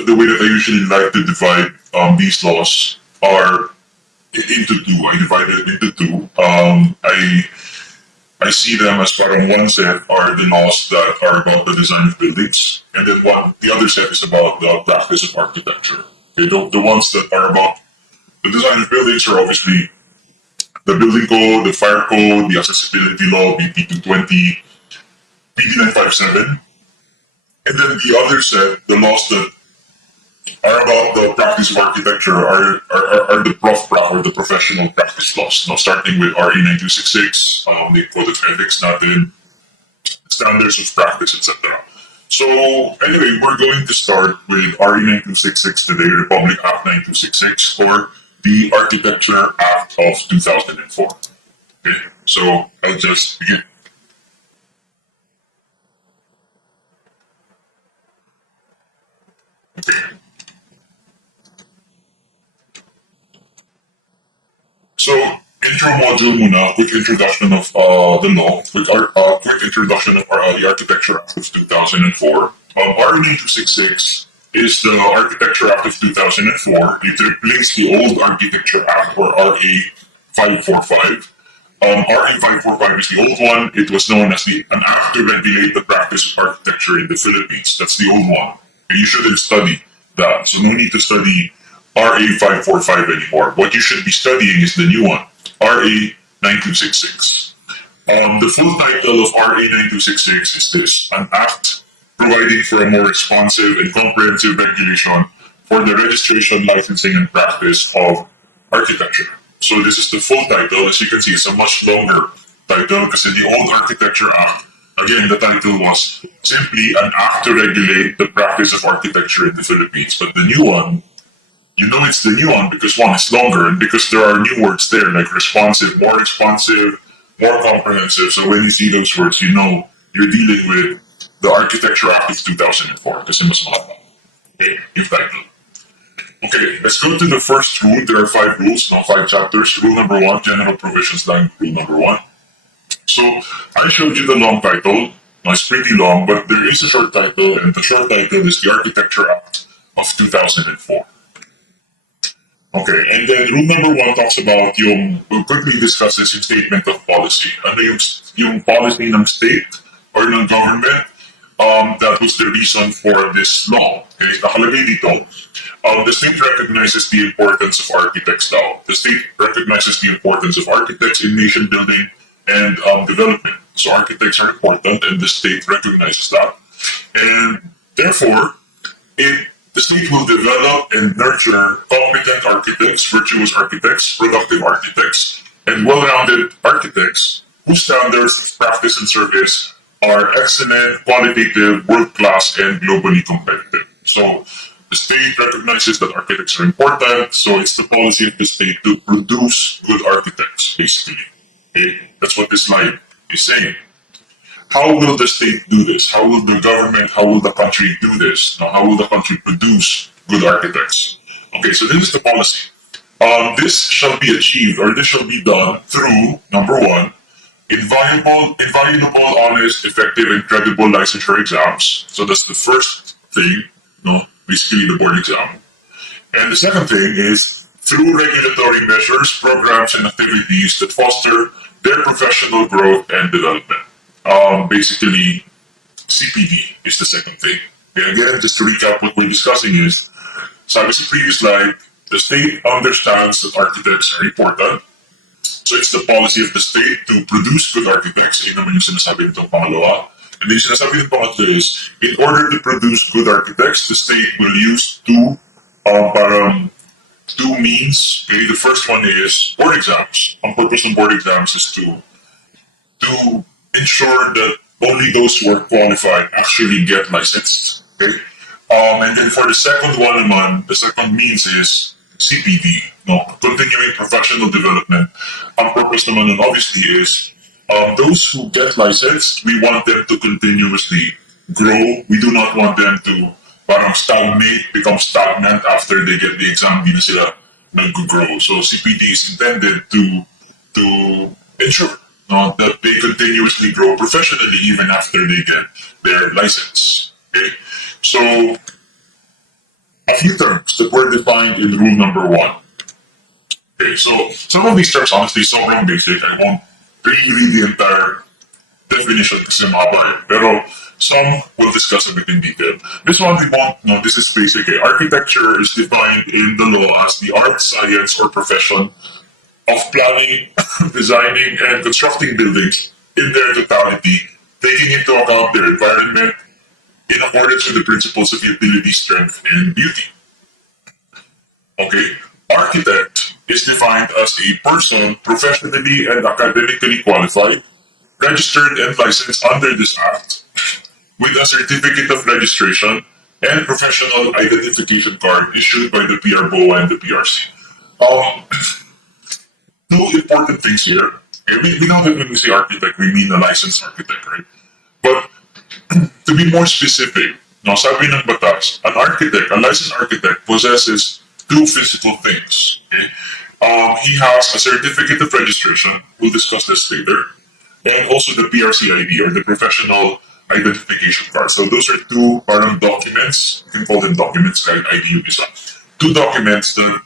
the way that I usually like to divide these laws are into two. I divide it into two. I see them as parang one set are the laws that are about the design of buildings, and then the other set is about the practice of architecture. Okay, the ones that are about the design of buildings are obviously the building code, the fire code, the accessibility law, BP 220, PD 957, and then the other set, the laws that are about the practice of architecture are the prof or the professional practice laws. Now, starting with RE 9266, the Code of Ethics natin, standards of practice, etc. So, anyway, we're going to start with RE 9266 today, Republic Act 9266, or the Architecture Act of 2004. Okay, so I'll just begin. Okay. So, intro module muna, quick introduction of the law, quick introduction of the Architecture Act of 2004. RE 9266 is the Architecture Act of 2004. It replaced the old Architecture Act, or RA 545. RA 545 is the old one. It was known as an act to regulate the practice of architecture in the Philippines. That's the old one. You shouldn't study that. So no need to study RA 545 anymore. What you should be studying is the new one, RA 9266. The full title of RA 9266 is this: an act providing for a more responsive and comprehensive regulation for the registration, licensing, and practice of architecture. So this is the full title. As you can see, it's a much longer title because in the old Architecture Act, again, the title was simply an act to regulate the practice of architecture in the Philippines. But the new one, you know it's the new one because one, it's longer, and because there are new words there like responsive, more comprehensive. So when you see those words, you know you're dealing with the Architecture Act of 2004. Kasi mas mahaba. Okay, yung title. Okay, let's go to the first rule. There are 5 rules, no, 5 chapters. Rule number 1, general provisions line, rule number 1. So I showed you the long title. Now it's pretty long, but there is a short title, and the short title is the Architecture Act of 2004. Okay, and then rule number 1 talks about we'll quickly discuss this in statement of policy. Ano yung policy ng state or ng government, that was the reason for this law. Okay, nakalagay dito, the state recognizes the importance of architects now. The state recognizes the importance of architects in nation building and development. So architects are important, and the state recognizes that. And therefore, the state will develop and nurture competent architects, virtuous architects, productive architects, and well-rounded architects whose standards of practice and service are excellent, qualitative, world-class, and globally competitive. So the state recognizes that architects are important, so it's the policy of the state to produce good architects, basically. Okay? That's what this slide is saying. How will the state do this? How will the government, how will the country do this? Now, how will the country produce good architects? Okay, so this is the policy. This shall be achieved, or this shall be done through, number 1, inviolable, honest, effective, and credible licensure exams. So that's the first thing, basically the board exam. And the second thing is through regulatory measures, programs, and activities that foster their professional growth and development. Basically, CPD is the second thing. And again, just to recap what we're discussing is, sabi sa previous slide, the state understands that architects are important. So it's the policy of the state to produce good architects. Yun naman yung sinasabi nitong pangalawa. And the sinasabi ng pangatlo is, in order to produce good architects, the state will use two means. Okay? The first one is board exams. Ang purpose ng board exams is to ensure that only those who are qualified actually get licensed. Okay? And then for the second one naman, the second means is CPD, continuing professional development. Ang purpose naman nun obviously is those who get licensed, we want them to continuously grow. We do not want them to become stagnant after they get the exam, di na sila nag-grow. So CPD is intended to ensure that they continuously grow professionally even after they get their license. Okay? So few terms that were defined in rule number 1. Okay, so some of these terms, honestly, sobrang basic. I won't really read the entire definition kasi mahaba eh. Pero some we'll discuss a bit in detail. This one we won't know. This is basic. Eh. Architecture is defined in the law as the art, science, or profession of planning, designing, and constructing buildings in their totality, taking into account their environment in accordance with the principles of utility, strength, and beauty. Okay? Architect is defined as a person professionally and academically qualified, registered and licensed under this Act, with a certificate of registration and professional identification card issued by the PRBOA and the PRC. Um, Two important things here. We know that when we say architect, we mean a licensed architect, right? But to be more specific, no, sabi ng batas, an architect, a licensed architect possesses two physical things. Okay? He has a certificate of registration, we'll discuss this later, and also the PRC ID, or the professional identification card. So those are two parang documents, you can call them documents, kahit ID yung isa. Two documents that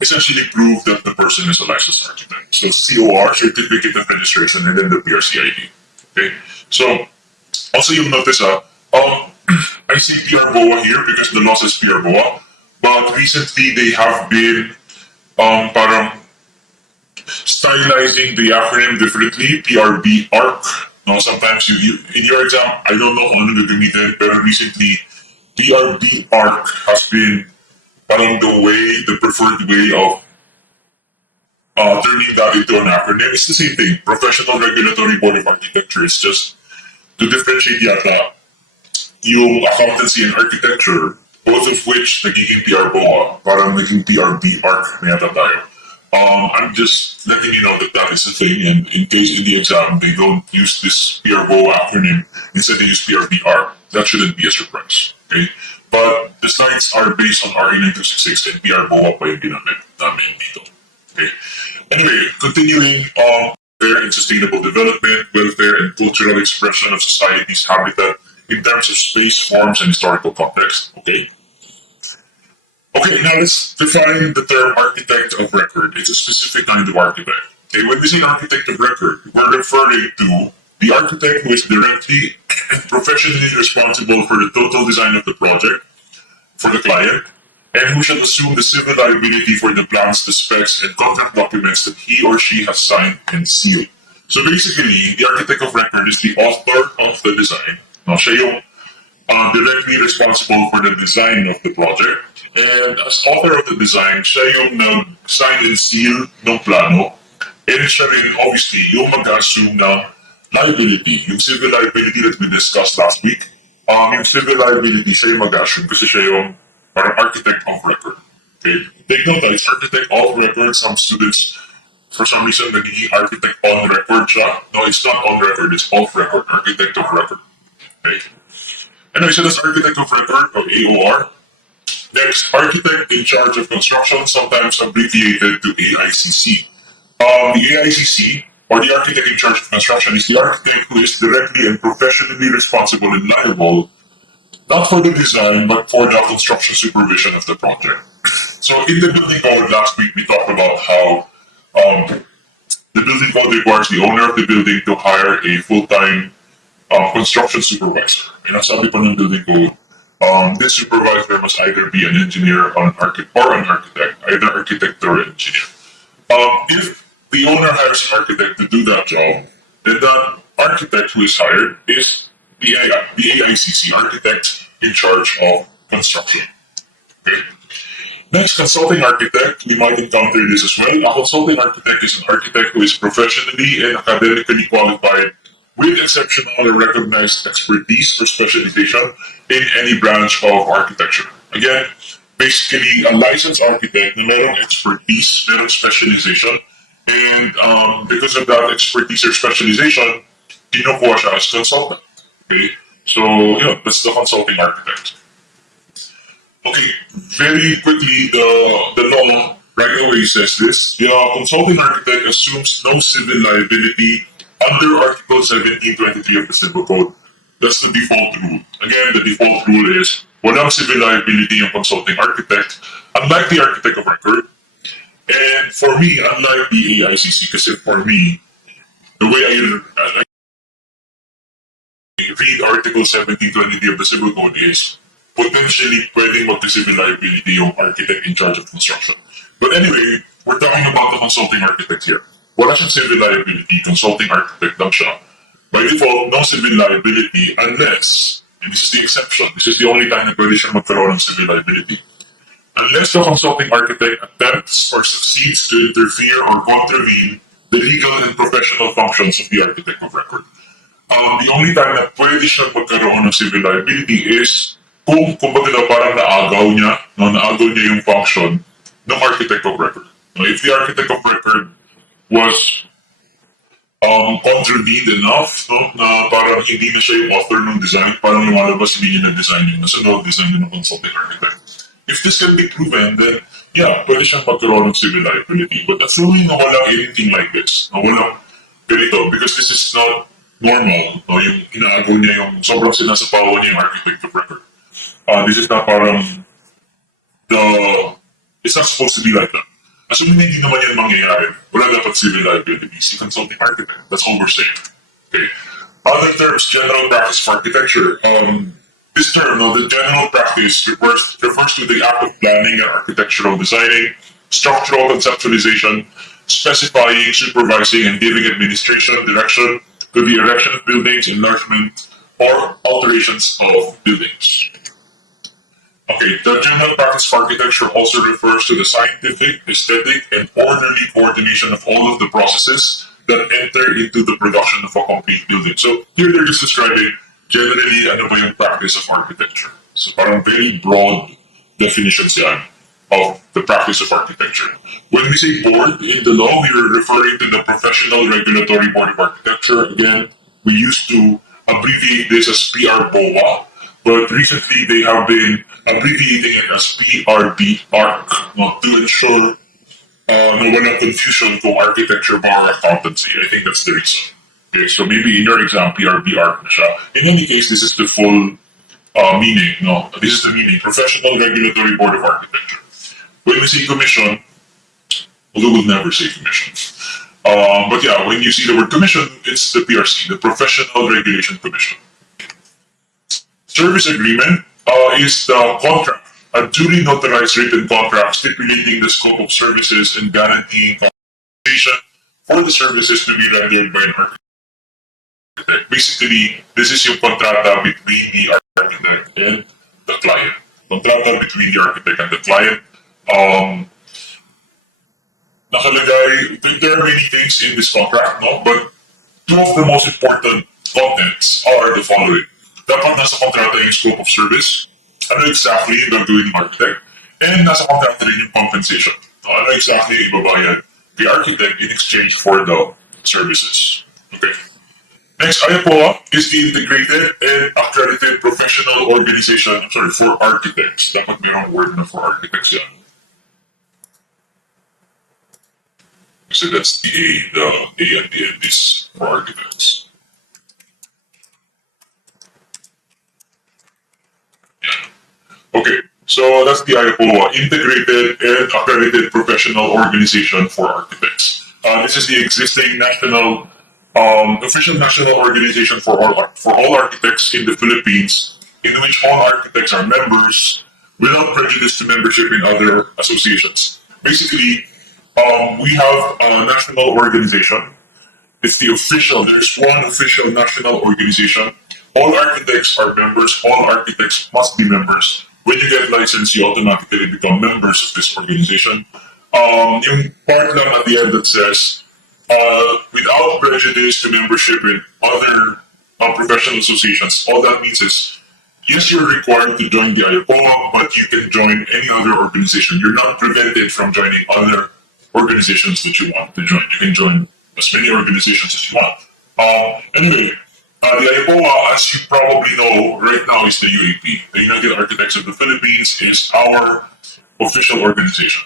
essentially prove that the person is a licensed architect. So COR, certificate of registration, and then the PRC ID. Okay? So, also you'll notice, I see PRBOA here because the law says PRBOA, but recently they have been parang stylizing the acronym differently, PRB ARC. No, sometimes you in your exam, I don't know kung ano gagamitin, pero recently, PRB ARC has been parang the preferred way of turning that into an acronym. It's the same thing. Professional Regulatory Board of Architecture is just to differentiate yata yung accountancy and architecture, both of which nagiging PRBOA, parang naging PRB ARC na yata tayo. I'm just letting you know that that is a thing, and in case in the exam they don't use this PRBOA acronym, instead they use PRB ARC. That shouldn't be a surprise. Okay? But the slides are based on RA 9266 and PRBOA pa yung ginamit namin dito. Okay. Anyway, continuing fair and sustainable development, welfare, and cultural expression of society's habitat in terms of space, forms, and historical context. Okay. Okay, now let's define the term architect of record. It's a specific kind of architect. Okay, when we say architect of record, we're referring to the architect who is directly and professionally responsible for the total design of the project for the client, and who shall assume the civil liability for the plans, the specs, and contract documents that he or she has signed and sealed. So basically, the architect of record is the author of the design. Now, siya yung directly responsible for the design of the project. And as author of the design, siya yung nag-sign and seal ng plano. And siya rin, obviously, yung mag-assume ng liability, yung civil liability that we discussed last week. Yung civil liability, siya yung mag-assume kasi siya yung parang architect of record. Okay? Take note that it's architect of record. Some students, for some reason, nagiging architect on record siya. No, it's not on record, it's off record, architect of record. Okay? Anyway, so that's architect of record, or AOR. Next, architect in charge of construction, sometimes abbreviated to AICC. The AICC, or the architect in charge of construction, is the architect who is directly and professionally responsible and liable, not for the design, but for the construction supervision of the project. So in the building code last week, we talked about how the building code requires the owner of the building to hire a full-time construction supervisor. You know, sabi pa ng building code, this supervisor must either be an engineer or an architect, either architect or engineer. If the owner hires an architect to do that job, then the architect who is hired is the AICC, architect in charge of construction. Okay. Next, consulting architect. We might encounter this as well. A consulting architect is an architect who is professionally and academically qualified with exceptional or recognized expertise or specialization in any branch of architecture. Again, basically a licensed architect na merong expertise, merong specialization, and because of that expertise or specialization, kinukuha siya as consultant. Okay, so yeah, that's the consulting architect. Okay, very quickly, the law right away says this. The consulting architect assumes no civil liability under Article 1723 of the Civil Code. That's the default rule. Again, the default rule is Walang civil liability yung consulting architect, unlike the architect of record. And for me, unlike the AICC, kasi for me, the way I read Article 1720 of the Civil Code is potentially pwedeng mag-civil liability yung architect in charge of construction. But anyway, we're talking about the consulting architect here. Wala siyang civil liability, consulting architect lang siya. By default, no civil liability unless, and this is the exception, this is the only time na pwede siya magkaroon ng civil liability, unless the consulting architect attempts or succeeds to interfere or contravene the legal and professional functions of the architect of record. The only time na pwede siya magkaroon ng civil liability is kung kumbaga na parang naagaw niya, no, naagaw niya yung function ng architect of record. No, if the architect of record was contravened enough, no, na parang hindi na siya yung author ng design, parang lumalabas hindi niya nag-design yung nasunod, design ng consulting architect. If this can be proven, then yeah, pwede siyang magkaroon ng civil liability. But assuming na walang anything like this, na walang ganito, because this is not normal, no, yung inaagaw niya yung sobrang sinasapawan niya yung architect of record. This is not parang it's not supposed to be like that. Assuming hindi naman yan mangyayari, wala dapat civil liability. Si consulting architect, that's all we're saying. Okay. Other terms, general practice for architecture. This term, no, the general practice refers to the act of planning and architectural designing, structural conceptualization, specifying, supervising, and giving administration direction to the erection of buildings, enlargement, or alterations of buildings. Okay, the general practice of architecture also refers to the scientific, aesthetic, and orderly coordination of all of the processes that enter into the production of a complete building. So here they're just describing generally ano ba yung practice of architecture. So parang very broad definitions yan of the practice of architecture. When we say board in the law, we are referring to the Professional Regulatory Board of Architecture. Again, we used to abbreviate this as PRBOA, but recently they have been abbreviating it as PRBARC, to ensure no walang confusion kung architecture bar or accountancy. I think that's the reason. Okay, so maybe in your exam, PRBARC na siya. In any case, this is the full meaning. No, this is the meaning. Professional Regulatory Board of Architecture. When we say commission, although we'll never say commission, but yeah, when you see the word commission, it's the PRC, the Professional Regulation Commission. Service agreement is the contract, a duly notarized written contract stipulating the scope of services and guaranteeing compensation for the services to be rendered by an architect. Basically, this is yung kontrata between the architect and the client. Kontrata between the architect and the client. Nakalagay, there are many things in this contract, no? But two of the most important contents are the following. Dapat nasa kontrata yung scope of service, ano exactly yung gagawin ng architect, and nasa kontrata rin yung compensation. Ano exactly yung ibabayad the architect in exchange for the services. Okay. Next, IAPOA is the integrated and accredited professional organization for architects. Dapat mayroong word na for architects yan. So that's the A and the N is for architects. Yeah. Okay, so that's the IAPO, Integrated and Accredited Professional Organization for Architects. This is the existing national, official national organization for all architects in the Philippines, in which all architects are members without prejudice to membership in other associations. Basically, we have a national organization. It's the official, there's one official national organization. All architects are members, all architects must be members. When you get licensed, you automatically become members of this organization. Yung part lang at the end that says, without prejudice to membership in other professional associations, all that means is, yes, you're required to join the IAPO, but you can join any other organization. You're not prevented from joining other organizations that you want to join. You can join as many organizations as you want. Anyway, the IAPOA, as you probably know, right now is the UAP. The United Architects of the Philippines is our official organization.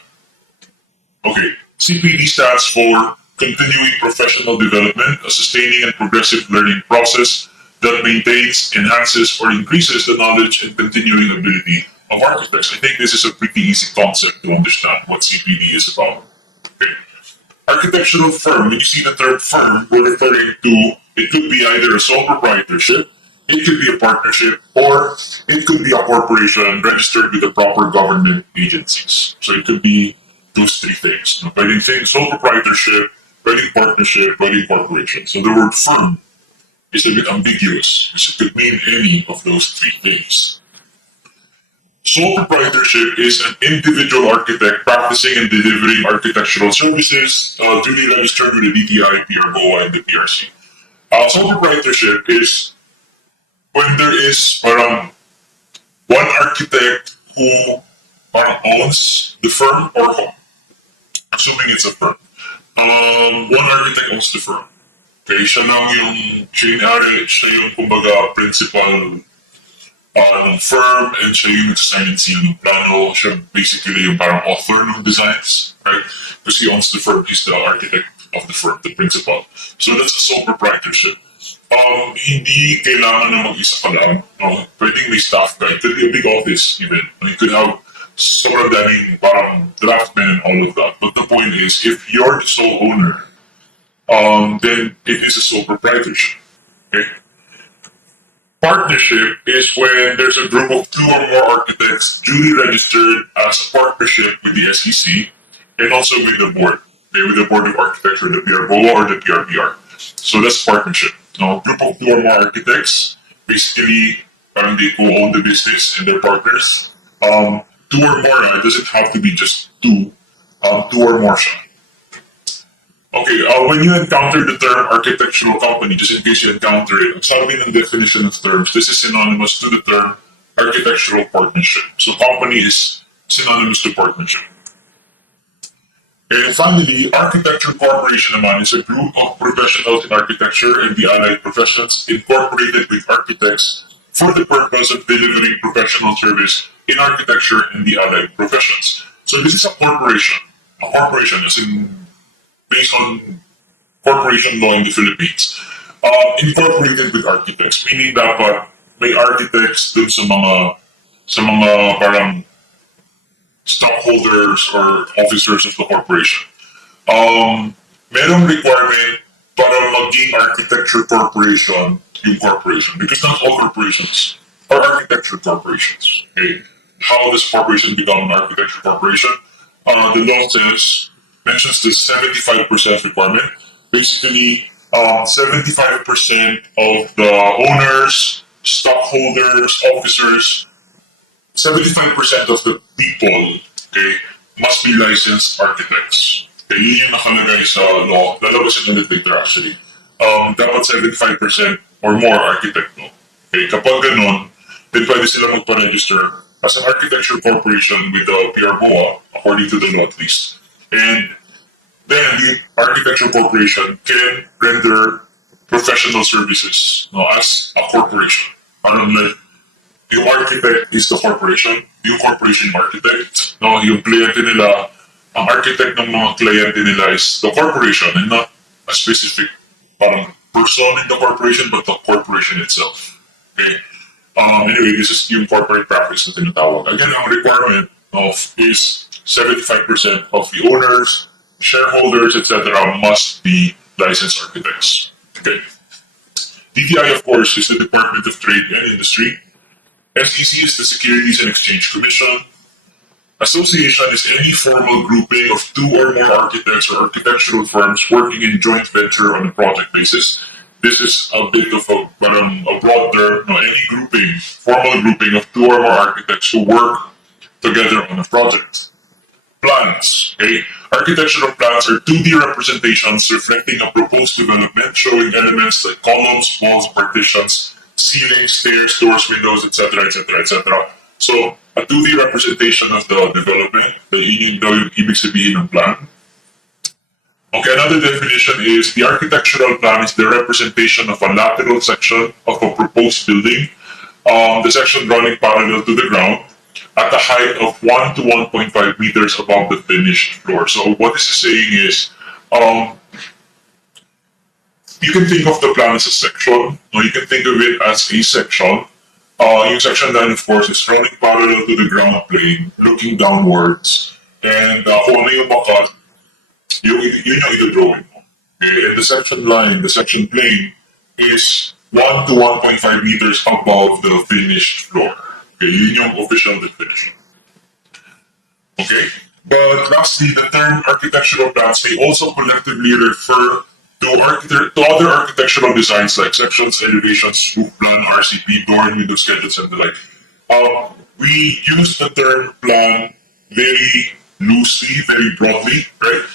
Okay, CPD stands for Continuing Professional Development, a sustaining and progressive learning process that maintains, enhances, or increases the knowledge and continuing ability of architects. I think this is a pretty easy concept to understand what CPD is about. Okay. Architectural firm, when you see the term firm, we're referring to, it could be either a sole proprietorship, it could be a partnership, or it could be a corporation registered with the proper government agencies. So it could be those three things. Pwedeng sole proprietorship, pwedeng partnership, pwedeng corporation. So the word firm is a bit ambiguous, because it could mean any of those three things. Sole proprietorship is an individual architect practicing and delivering architectural services duly registered with the DTI, PRBOA, and the PRC. Sole proprietorship is when there is one architect who owns the firm or home, assuming it's a firm. One architect owns the firm. Okay, siya lang siya yung kumbaga principal ng firm, and siya yung nagsasign and seal ng plano. Siya basically yung parang author ng designs, right? Because he owns the firm, he's the architect of the firm, the principal. So that's a sole proprietorship. Hindi kailangan na mag-isa ka lang. No? Pwedeng may staff ka. It could be a big office even. You could have sobrang daming parang draftsmen and all of that. But the point is, if you're the sole owner, then it is a sole proprietorship. Okay? Partnership is when there's a group of two or more architects duly registered as a partnership with the SEC and also with the board. Okay, with the Board of Architecture, the PRBOA or the PRBR. So that's partnership. Now, group of two or more architects, basically, they co-own the business and they're partners. Two or more, it doesn't have to be just two. Two or more siya. Okay, when you encounter the term architectural company, just in case you encounter it, sabi ng definition of terms, this is synonymous to the term architectural partnership. So company is synonymous to partnership. And finally, Architecture Corporation naman is a group of professionals in architecture and the allied professions incorporated with architects for the purpose of delivering professional service in architecture and the allied professions. So this is a corporation. A corporation is based on corporation law in the Philippines. Incorporated with architects, meaning dapat may architects dun sa mga parang stockholders or officers of the corporation. Merong requirement para maging architecture corporation yung corporation, because not all corporations are architecture corporations. Okay? How does corporation become an architecture corporation? The law mentions the 75% requirement. Basically, 75% of the owners, stockholders, officers, 75% of the people, okay, must be licensed architects. Okay, yun yung nakalagay sa law. Lalabas yung ulit later actually. Dapat 75% or more architect, no? Okay, kapag ganun, then pwede sila magpa-register as an architecture corporation with the PRBOA, according to the law at least. And then the architecture corporation can render professional services, no, as a corporation. Like, yung architect is the corporation, yung corporation architect. No, yung kliyente nila, ang architect ng mga kliyente nila is the corporation and not a specific parang person in the corporation, but the corporation itself. Okay? Anyway, this is yung corporate practice na tinatawag. Again, ang requirement is 75% of the owners, shareholders, etc. must be licensed architects. Okay. DTI, of course, is the Department of Trade and Industry. SEC is the Securities and Exchange Commission. Association is any formal grouping of two or more architects or architectural firms working in joint venture on a project basis. This is a bit of a broad term. Any grouping, formal grouping of two or more architects who work together on a project. Plans. Okay? Architectural plans are 2D representations reflecting a proposed development showing elements like columns, walls, partitions, ceilings, stairs, doors, windows, etc., etc., etc. So, a 2D representation of the development, yung ibig sabihin ng plan. Okay, another definition is the architectural plan is the representation of a lateral section of a proposed building, the section running parallel to the ground, at a height of 1 to 1.5 meters above the finished floor. So what this is saying is, you can think of the plan as a section. No, you can think of it as a section. Yung section line, of course, is running parallel to the ground plane, looking downwards. And kung ano yung makat, yun yung ito-drawing mo. Okay? And the section line, the section plane, is 1 to 1.5 meters above the finished floor. Okay, yun yung official definition. Okay? But lastly, the term architectural plans may also collectively refer to other architectural designs like sections, elevations, roof plan, RCP, door and window schedules, and the like. We use the term plan very loosely, very broadly, right?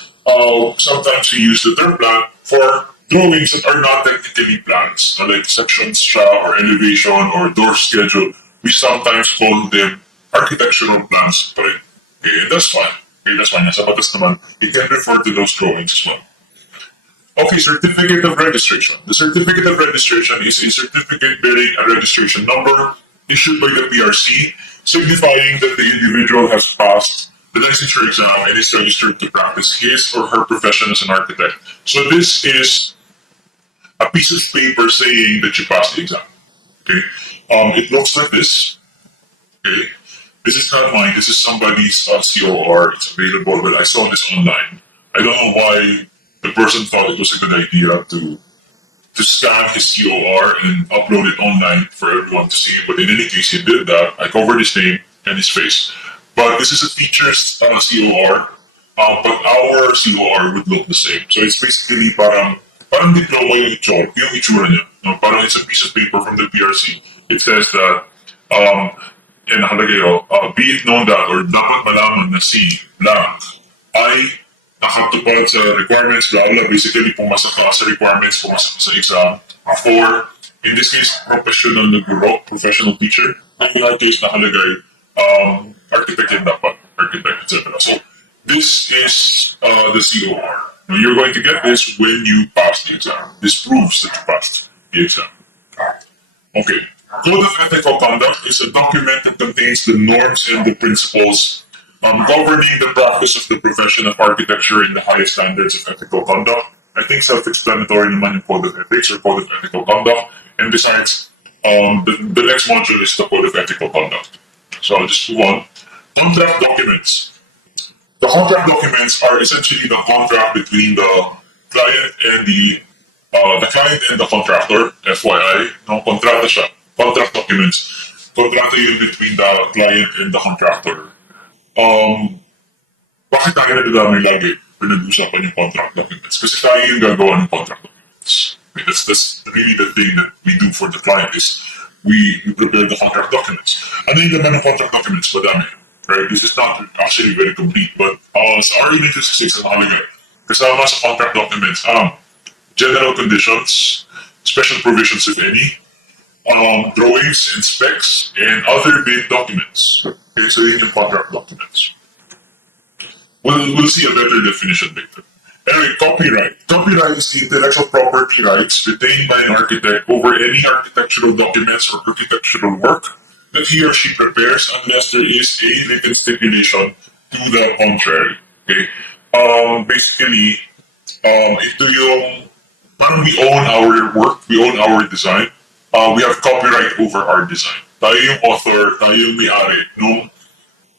Sometimes we use the term plan for drawings that are not technically plans, like sections or elevation or door schedule. We sometimes call them architectural plans, right? Okay, that's fine. Okay, that's fine. Nasa batas naman, you can refer to those drawings as well. Okay, certificate of registration. The certificate of registration is a certificate bearing a registration number issued by the PRC, signifying that the individual has passed the licensure exam and is registered to practice his or her profession as an architect. So this is a piece of paper saying that you passed the exam. Okay, it looks like this. Okay, this is not mine. This is somebody's COR. It's available, but I saw this online. I don't know why the person thought it was a good idea to scan his COR and upload it online for everyone to see. But in any case, he did that. I covered his name and his face. But this is a teacher's COR, but our COR would look the same. So it's basically parang diploma yung itsura niya. No? Parang it's a piece of paper from the PRC. It says that, and nakalagay, be it known that, or dapat malaman na si blank ay nakatupad sa requirements, blah, blah, basically pumasa ka sa requirements, pumasa ka sa exam, for, in this case, professional na guro, professional teacher. In our case, nakalagay, architect yan dapat, architect, etc. So, this is the COR. Now, you're going to get this when you pass the exam. This proves that you passed the exam. Okay. Code of Ethical Conduct is a document that contains the norms and the principles governing the practice of the profession of architecture in the highest standards of ethical conduct. I think self-explanatory naman yung Code of Ethics or Code of Ethical Conduct. And besides, the next module is the Code of Ethical Conduct. So I'll just move on. Contract documents. The contract documents are essentially the contract between the client and the client and the contractor. FYI, no, kontrata siya. Contract documents. Kontrata yun between the client and the contractor. Bakit tayo nadadamay lagi pinag-usapan yung contract documents? Kasi tayo yung gagawa ng contract documents. I mean, that's really the thing that we do for the client is we prepare the contract documents. Ano yung laman ng contract documents? Madami. Right? This is not actually very complete, but sa RE 966 ang nakalagay. Kasama sa contract documents, general conditions, special provisions if any, drawings and specs, and other bid documents. Okay, so yun yung contract documents. We'll see a better definition later. Anyway, copyright. Copyright is the intellectual property rights retained by an architect over any architectural documents or architectural work that he or she prepares unless there is a written stipulation to the contrary. Okay? Basically, ito yung, parang we own our work, we own our design, we have copyright over our design. Tayo yung author, tayo yung may-ari ng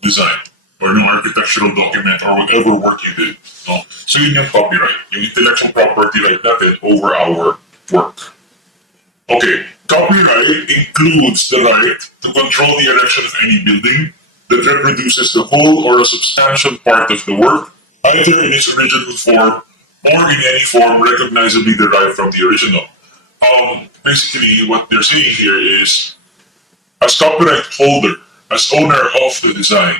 design or ng architectural document or whatever work you did. No? So yun yung copyright, yung intellectual property right natin over our work. Okay, copyright includes the right to control the erection of any building that reproduces the whole or a substantial part of the work, either in its original form or in any form recognizably derived from the original. Basically, what they're saying here is, as copyright holder, as owner of the design,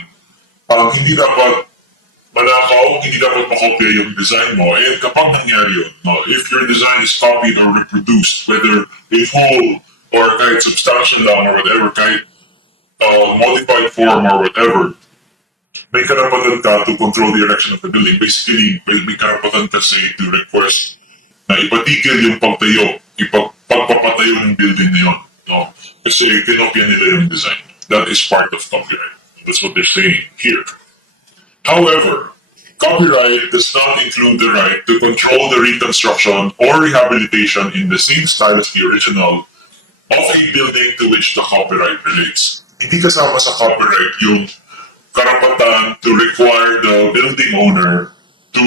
hindi dapat manakaw, hindi dapat makopya yung design mo. And kapag nangyari yun, no, if your design is copied or reproduced, whether in whole or kahit substantial lang or whatever, kahit modified form or whatever, may karapatan ka to control the erection of the building. Basically, may karapatan ka say to request na ipatigil yung pagtayo, pagpapatayo ng building na yun. No? Kasi tinopya nila yung design. That is part of copyright. That's what they're saying here. However, Copyright does not include the right to control the reconstruction or rehabilitation in the same style as the original of a building to which the copyright relates. Hindi kasama sa copyright yung karapatan to require the building owner to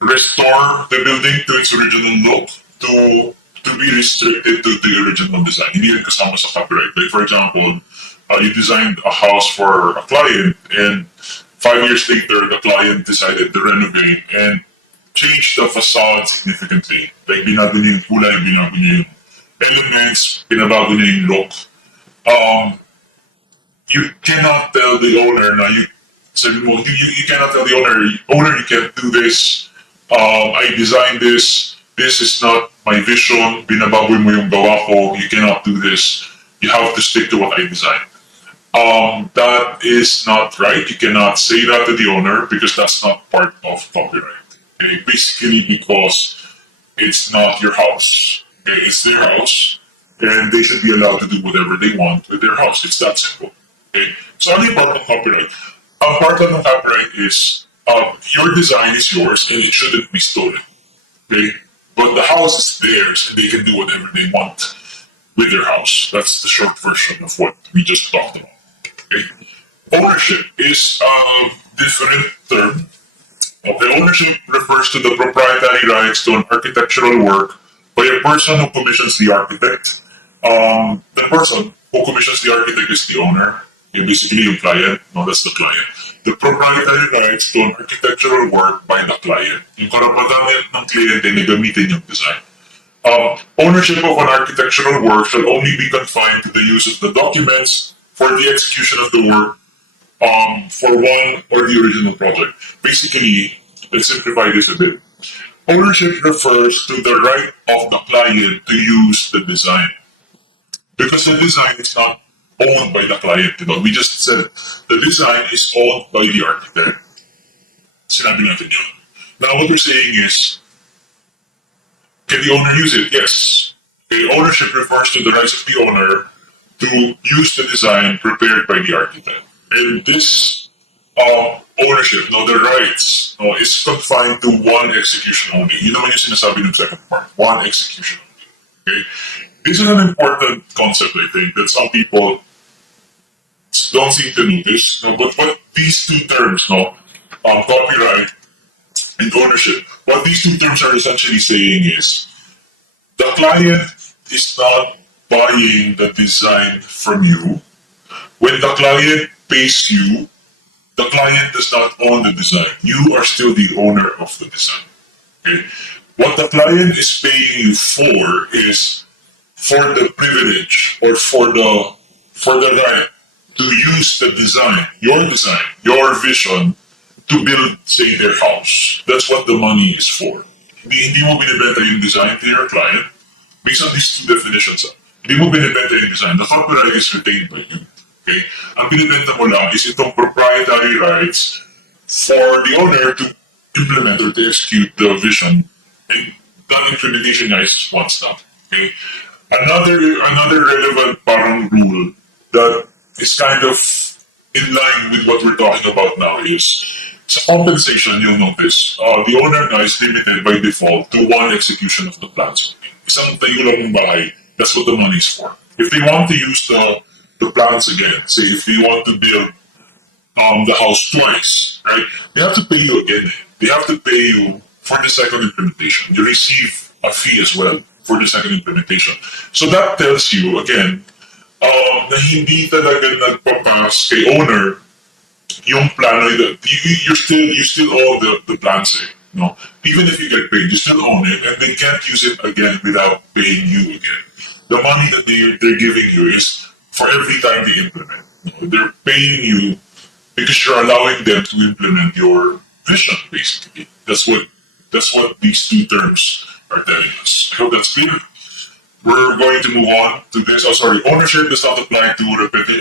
restore the building to its original look, to be restricted to the original design. Hindi yan kasama sa copyright. Like for example, you designed a house for a client and 5 years later, the client decided to renovate and change the facade significantly. Like binago niya yung kulay, binago niya yung elements, binabago niya yung look. You cannot tell the owner na you cannot tell the owner you can't do this. I designed this. This is not my vision. Binababoy mo yung gawa ko. You cannot do this. You have to stick to what I designed. That is not right. You cannot say that to the owner because that's not part of copyright. Okay? Basically because it's not your house. Okay? It's their house and they should be allowed to do whatever they want with their house. It's that simple. Okay? So ano yung part of copyright? Part of the copyright is your design is yours and it shouldn't be stolen. Okay? But the house is theirs and they can do whatever they want with their house. That's the short version of what we just talked about. Okay. Ownership is a different term. Okay. Ownership refers to the proprietary rights to an architectural work by a person who commissions the architect. The person who commissions the architect is the owner. Okay, basically yung client. No, that's the client. The proprietary rights to an architectural work by the client. Yung karapatan ng kliyente na gamitin yung design. Ownership of an architectural work shall only be confined to the use of the documents for the execution of the work for one or the original project. Basically, let's simplify this a bit. Ownership refers to the right of the client to use the design. Because the design is not owned by the client. You know? We just said the design is owned by the architect. Sinabi natin yun. Now what we're saying is, can the owner use it? Yes. Okay, ownership refers to the rights of the owner to use the design prepared by the architect. And this ownership, the rights, is confined to one execution only. Yun naman yung sinasabi ng second part, one execution only. Okay? This is an important concept, I think, that some people don't seem to notice. But what these two terms, copyright and ownership, what these two terms are essentially saying is the client is not buying the design from you. When the client pays you, the client does not own the design. You are still the owner of the design. Okay? What the client is paying you for is for the privilege or for the right to use the design, your vision, to build, say, their house. That's what the money is for. Hindi mo binibenta yung design to your client based on these two definitions. Hindi mo binibenta yung design. The copyright is retained by you. Okay? Ang binibenta mo lang is itong proprietary rights for the owner to implement or to execute the vision. And that implementation is one step. Okay? Another relevant parang rule that is kind of in line with what we're talking about now is sa compensation, you'll notice, the owner now is limited by default to one execution of the plans. Isang tayo lang ng bahay, that's what the money is for. If they want to use the plans again, say if they want to build the house twice, right? They have to pay you again. They have to pay you for the second implementation. You receive a fee as well for the second implementation. So that tells you, again, na hindi talaga nagpapas kay owner yung plano, you still own the plans, no? Even if you get paid, you still own it, and they can't use it again without paying you again. The money that they're giving you is for every time they implement. They're paying you because you're allowing them to implement your vision, basically. That's what these two terms are telling us. I hope that's clear. We're going to move on to this. Ownership does not apply to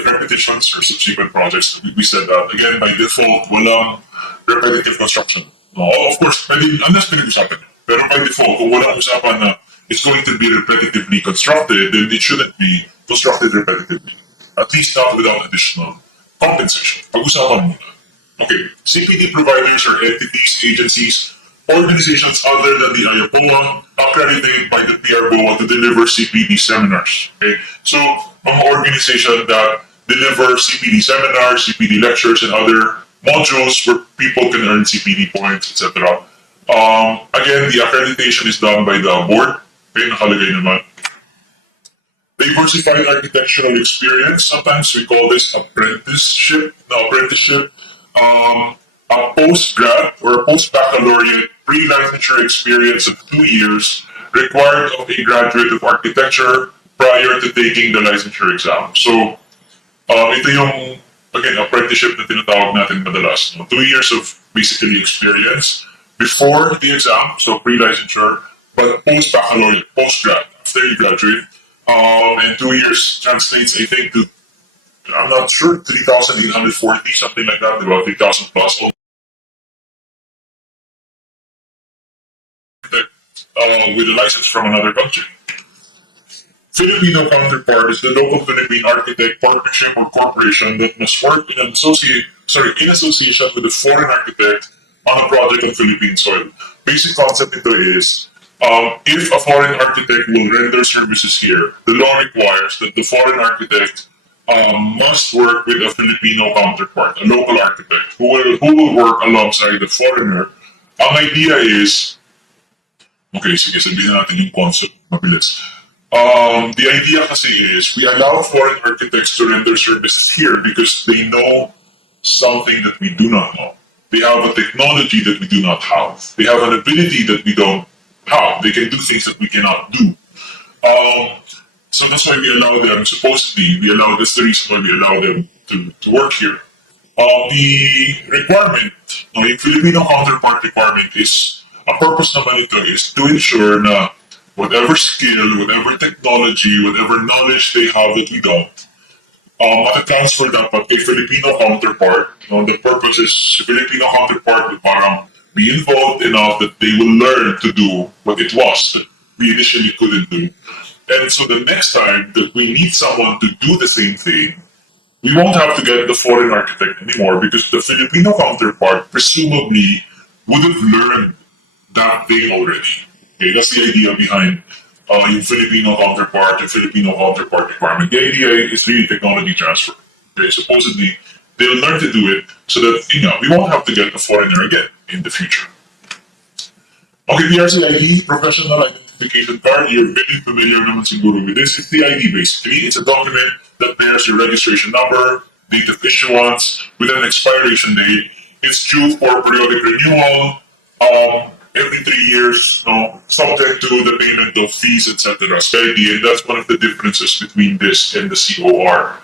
repetitions or subsequent projects. We said that. Again, by default, walang repetitive construction. Of course, unless pinag-usapan nyo. Pero by default, kung walang usapan na it's going to be repetitively constructed, then it shouldn't be constructed repetitively. At least not without additional compensation. Pag-usapan muna. Okay, CPD providers are entities, agencies, organizations other than the IAPOA accredited by the PRBOA to deliver CPD seminars. Okay, so an organization that delivers CPD seminars, CPD lectures, and other modules where people can earn CPD points, etc. Again, the accreditation is done by the board. Okay, nakalagay naman. Diversified architectural experience. Sometimes we call this apprenticeship. No, apprenticeship. A post-grad or a post-baccalaureate pre-licensure experience of 2 years required of a graduate of architecture prior to taking the licensure exam. So, ito yung, again, apprenticeship na tinatawag natin madalas. No? 2 years of basically experience before the exam, so pre-licensure, but post-baccalaureate, post-grad, after you graduate. And 2 years translates, I think, to, I'm not sure, 3,840, something like that, about 3,000 plus. With a license from another country. Filipino counterpart is the local Philippine architect partnership or corporation that must work in association with a foreign architect on a project on Philippine soil. Basic concept ito is, if a foreign architect will render services here, the law requires that the foreign architect must work with a Filipino counterpart, a local architect, who will work alongside the foreigner. Ang idea is, okay, sige, sabihin natin yung concept, mabilis. The idea kasi is, we allow foreign architects to render services here because they know something that we do not know. They have a technology that we do not have. They have an ability that we don't have. They can do things that we cannot do. So that's why we allow them, supposedly, that's the reason why we allow them to work here. The requirement, yung Filipino counterpart requirement is, ang purpose naman ito is to ensure na whatever skill, whatever technology, whatever knowledge they have that we don't, matatransfer dapat kay Filipino counterpart. The purpose is Filipino counterpart to parang be involved enough that they will learn to do what it was that we initially couldn't do. And so the next time that we need someone to do the same thing, we won't have to get the foreign architect anymore because the Filipino counterpart presumably would have learned that thing already. Okay, that's the idea behind yung Filipino counterpart requirement. The idea is really technology transfer. Okay, supposedly they'll learn to do it so that we won't have to get a foreigner again in the future. Okay, PRCID, Professional Identification Card. You're very familiar naman siguro with this. It's the ID basically. It's a document that bears your registration number, date of issuance, with an expiration date. It's due for periodic renewal. Every 3 years, subject to the payment of fees, etc. And that's one of the differences between this and the COR.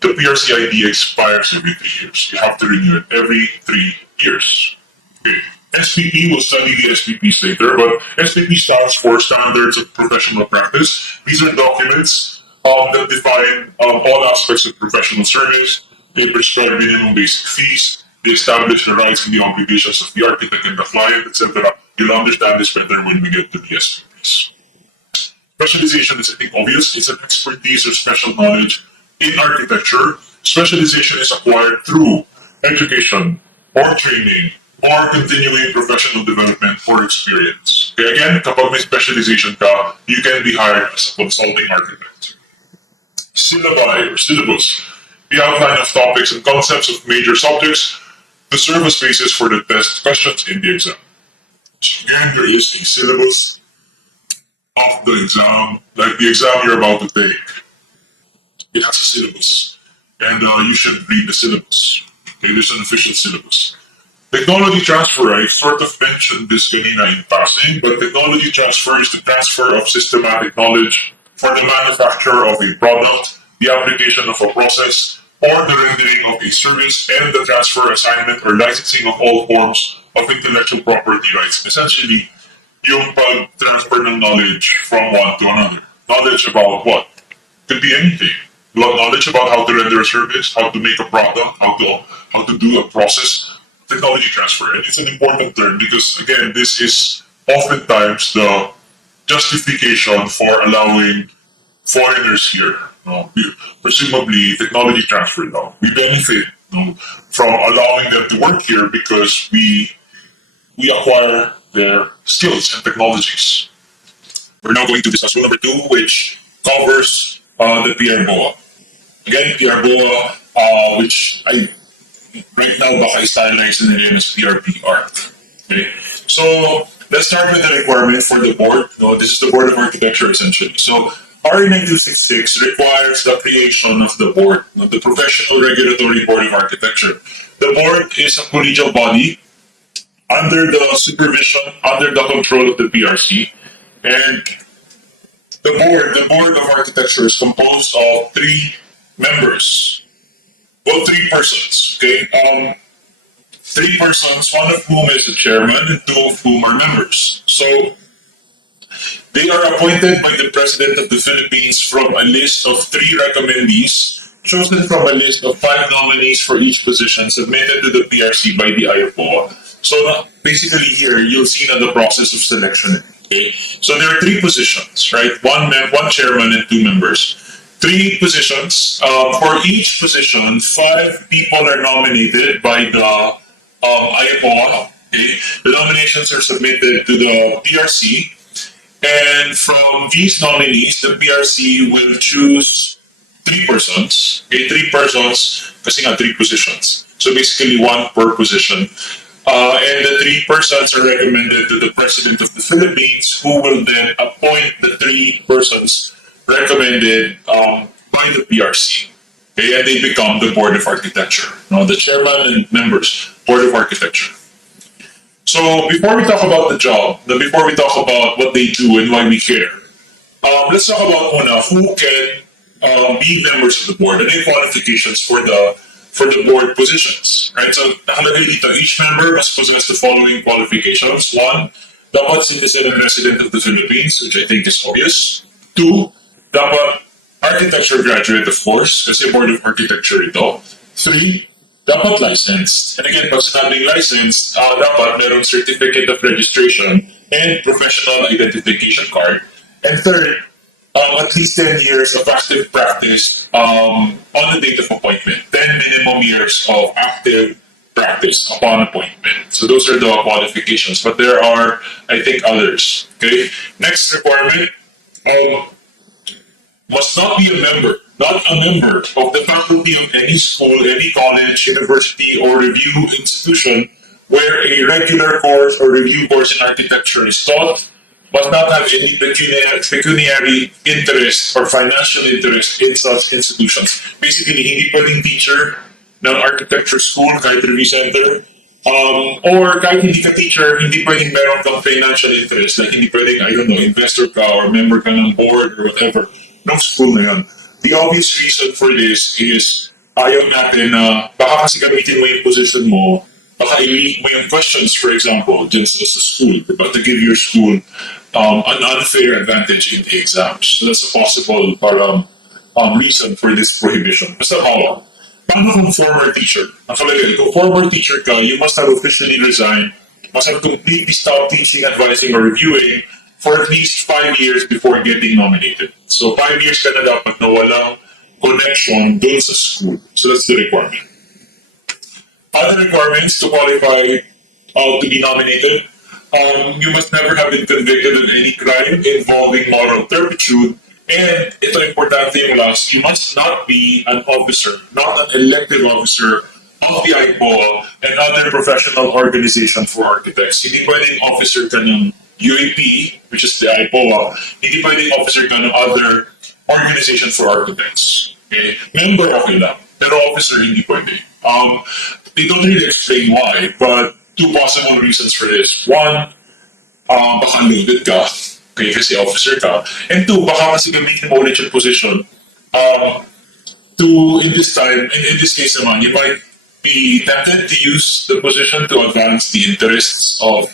The PRCID expires every 3 years. You have to renew it every 3 years. Okay. SPP, will study the SPPs later, but SPP stands for Standards of Professional Practice. These are documents that define all aspects of professional service. They prescribe minimum basic fees. They establish the rights and the obligations of the architect and the client, etc. You'll understand this better when we get to the SPPs. Specialization is, I think, obvious. It's an expertise or special knowledge in architecture. Specialization is acquired through education or training or continuing professional development or experience. Okay, again, kapag may specialization ka, you can be hired as a consulting architect. Syllabi or syllabus, the outline of topics and concepts of major subjects to serve as basis for the test questions in the exam. So again, there is a syllabus of the exam, like the exam you're about to take. It has a syllabus, and you should read the syllabus. Okay, there's an official syllabus. Technology transfer, I sort of mentioned this kanina in passing, but technology transfer is the transfer of systematic knowledge for the manufacture of a product, the application of a process, or the rendering of a service, and the transfer, assignment, or licensing of all forms of intellectual property rights. Essentially, yung pag-transfer ng knowledge from one to another. Knowledge about what? Could be anything. Knowledge about how to render a service, how to make a product, how to do a process. Technology transfer. And it's an important term because, again, this is oftentimes the justification for allowing foreigners here. Presumably, technology transfer now. We benefit from allowing them to work here because we acquire their skills and technologies. We're now going to discuss rule number 2, which covers the PRBOA. Again, PRBOA, which I right now baka stylize in the name is PRBR. Okay, so let's start with the requirement for the board. No, this is the Board of Architecture essentially. So RA 9266 requires the creation of the board, the Professional Regulatory Board of Architecture. The board is a collegial body under the supervision, under the control of the PRC, and the board of architecture is composed of 3 members, well, 3 persons. Okay, 3 persons, one of whom is the chairman, and 2 of whom are members. So they are appointed by the President of the Philippines from a list of 3 recommendees, chosen from a list of 5 nominees for each position submitted to the PRC by the IAPO. So basically here, you'll see now the process of selection. Okay? So there are 3 positions, right? One chairman and 2 members. 3 positions. For each position, 5 people are nominated by the IAPO. Okay? The nominations are submitted to the PRC. And from these nominees, the PRC will choose 3 persons. Okay, 3 persons, kasi nga 3 positions. So basically 1 per position. And the 3 persons are recommended to the President of the Philippines, who will then appoint the 3 persons recommended by the PRC. Okay, and they become the Board of Architecture. Now, the chairman and members, Board of Architecture. So before we talk about the job, before we talk about what they do and why we care, let's talk about who can be members of the board and the qualifications for the board positions. Right? So each member must possess the following qualifications. 1, dapat citizen and resident of the Philippines, which I think is obvious. 2, dapat architecture graduate, of course, kasi Board of Architecture ito. 3, dapat licensed. And again, pag sinabing licensed, dapat meron certificate of registration and professional identification card. And third, at least 10 years of active practice on the date of appointment. 10 minimum years of active practice upon appointment. So those are the qualifications. But there are, I think, others. Okay. Next requirement, must not be a member of the faculty of any school, any college, university, or review institution where a regular course or review course in architecture is taught, must not have any pecuniary interest or financial interest in such institutions. Basically, hindi pwedeng teacher ng architecture school, kahit review center, or kahit hindi ka teacher, hindi pwedeng meron kang financial interest. Like hindi pwedeng, I don't know, investor ka or member ka ng board or whatever. No school na yan. The obvious reason for this is ayaw natin na baka kasi gamitin mo yung position mo, baka i-leak mo yung questions, for example, just as a school, diba? To give your school an unfair advantage in the exams. So that's a possible reason for this prohibition. Basta bawal. Paano kung former teacher? Nakalagay, kung former teacher ka, you must have officially resigned, must have completely stopped teaching, advising, or reviewing for at least 5 years before getting nominated. So 5 years ka na dapat na walang connection dun sa school. So that's the requirement. Other requirements to qualify to be nominated, you must never have been convicted of any crime involving moral turpitude. And ito importante yung last, you must not be an officer, not an elected officer of the IAPO and other professional organization for architects. Hindi pwedeng officer ka ng UAP, which is the IAPO, hindi pwedeng officer ka ng other organization for architects. Okay? Member, okay lang. Pero officer, hindi pwede. They don't really explain why, but 2 possible reasons for this. 1, baka loaded ka, okay, kasi officer ka. And 2, baka kasi gamitin mo ulit yung position in this case naman, you might be tempted to use the position to advance the interests of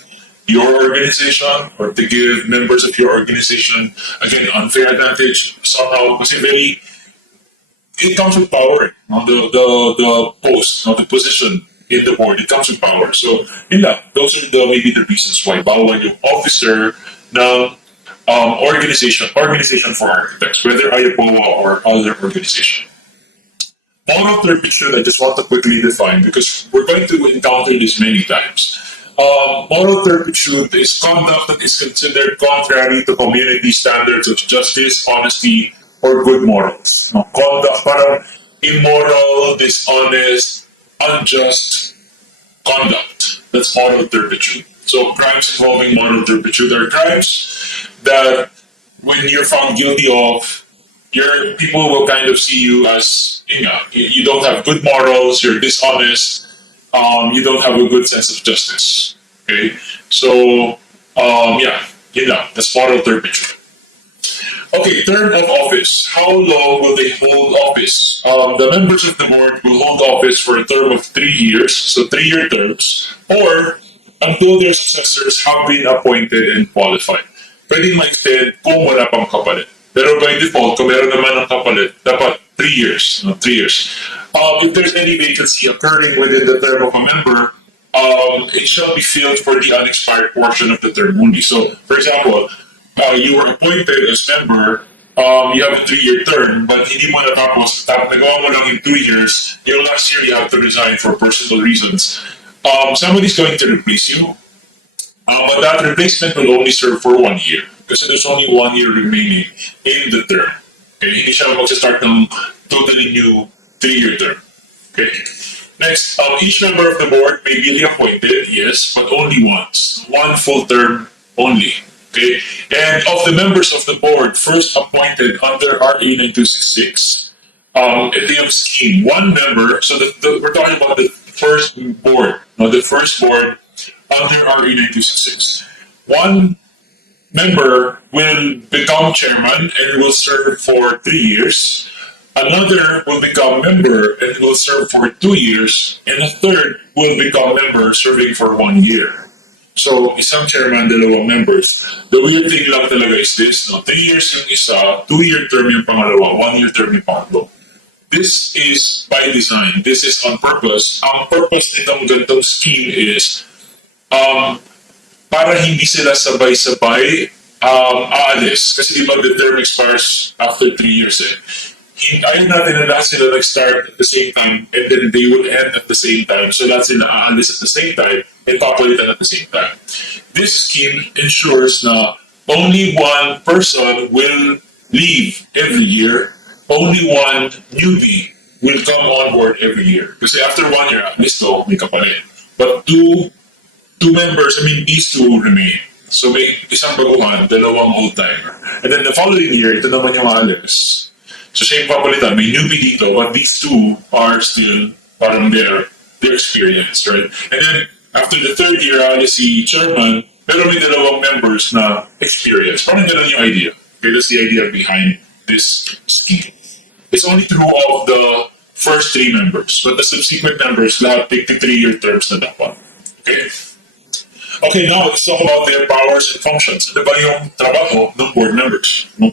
your organization or to give members of your organization, again, unfair advantage somehow, kasi it comes with power. The post, the position in the board, it comes with power. So, those are maybe the reasons why bawal yung officer ng organization for architects, whether IAPOA or other organization. Moral turpitude, I just want to quickly define because we're going to encounter this many times. Moral turpitude is conduct that is considered contrary to community standards of justice, honesty, or good morals. No, conduct parang immoral, dishonest, unjust conduct. That's moral turpitude. So crimes involving moral turpitude are crimes that when you're found guilty of, your people will kind of see you as you don't have good morals, you're dishonest, you don't have a good sense of justice. Okay, so that's moral turpitude. Okay, term of office. How long will they hold office? The members of the board will hold office for a term of 3 years, so 3-year terms, or until their successors have been appointed and qualified. Pwedeng ma-extend kung wala pang kapalit. Pero by default, kung meron naman ng kapalit, dapat 3 years. No? 3 years. If there's any vacancy occurring within the term of a member, it shall be filled for the unexpired portion of the term only. So, for example, you were appointed as member, you have a 3-year term, but hindi mo natapos, nagawa mo lang in 2 years, yung last year you have to resign for personal reasons. Somebody's going to replace you, but that replacement will only serve for 1 year because there's only 1 year remaining in the term. Okay, hindi siya mag-start ng totally new 3-year term. Okay. Next, each member of the board may be reappointed, yes, but only once. One full term only. Okay? And of the members of the board first appointed under RA 9266, ito yung scheme. One member, so we're talking about the first board, no, the first board under RA 9266. One member will become chairman and will serve for 3 years. Another will become member and will serve for 2 years. And a third will become member serving for 1 year. So, isang chairman, dalawang members. The weird thing lang talaga is this, no? 3 years yung isa, 2-year term yung pangalawa, 1-year term yung pangatlo. This is by design. This is on purpose. Ang purpose nitong ganitong scheme is para hindi sila sabay-sabay aalis. Kasi di ba the term expires after 3 years eh. Ayaw natin na lahat sila nag-start at the same time and then they will end at the same time. So lahat sila aalis at the same time and papalitan at the same time. This scheme ensures na only one person will leave every year, only one newbie will come on board every year. Kasi after 1 year, at least may kapalit. But two members, these two will remain. So may isang baguhan, dalawang old-timer. And then the following year, ito naman yung aalis. So siya yung papalitan, may newbie dito, but these two are still parang their experience, right? And then, after the 3rd year, si chairman, pero may dalawang members na experience. Parang ganun yung idea. Okay, that's the idea behind this scheme. It's only true of the first 3 members, but the subsequent members, lahat take 3-year terms na dapat. Okay? Okay, now let's talk about their powers and functions. Ano ba yung trabaho ng board members? No?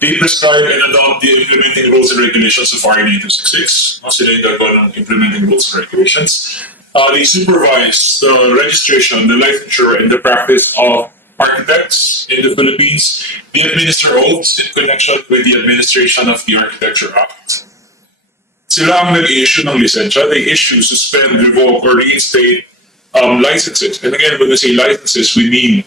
They prescribe and adopt the implementing rules and regulations of RA 9266. Sila yung gagawa ng implementing rules and regulations. They supervise the registration, the licensure, and the practice of architects in the Philippines. They administer oaths in connection with the administration of the Architecture Act. Sila ang nag-issue ng lisensya. They issue, suspend, revoke, or reinstate licenses. And again, when we say licenses, we mean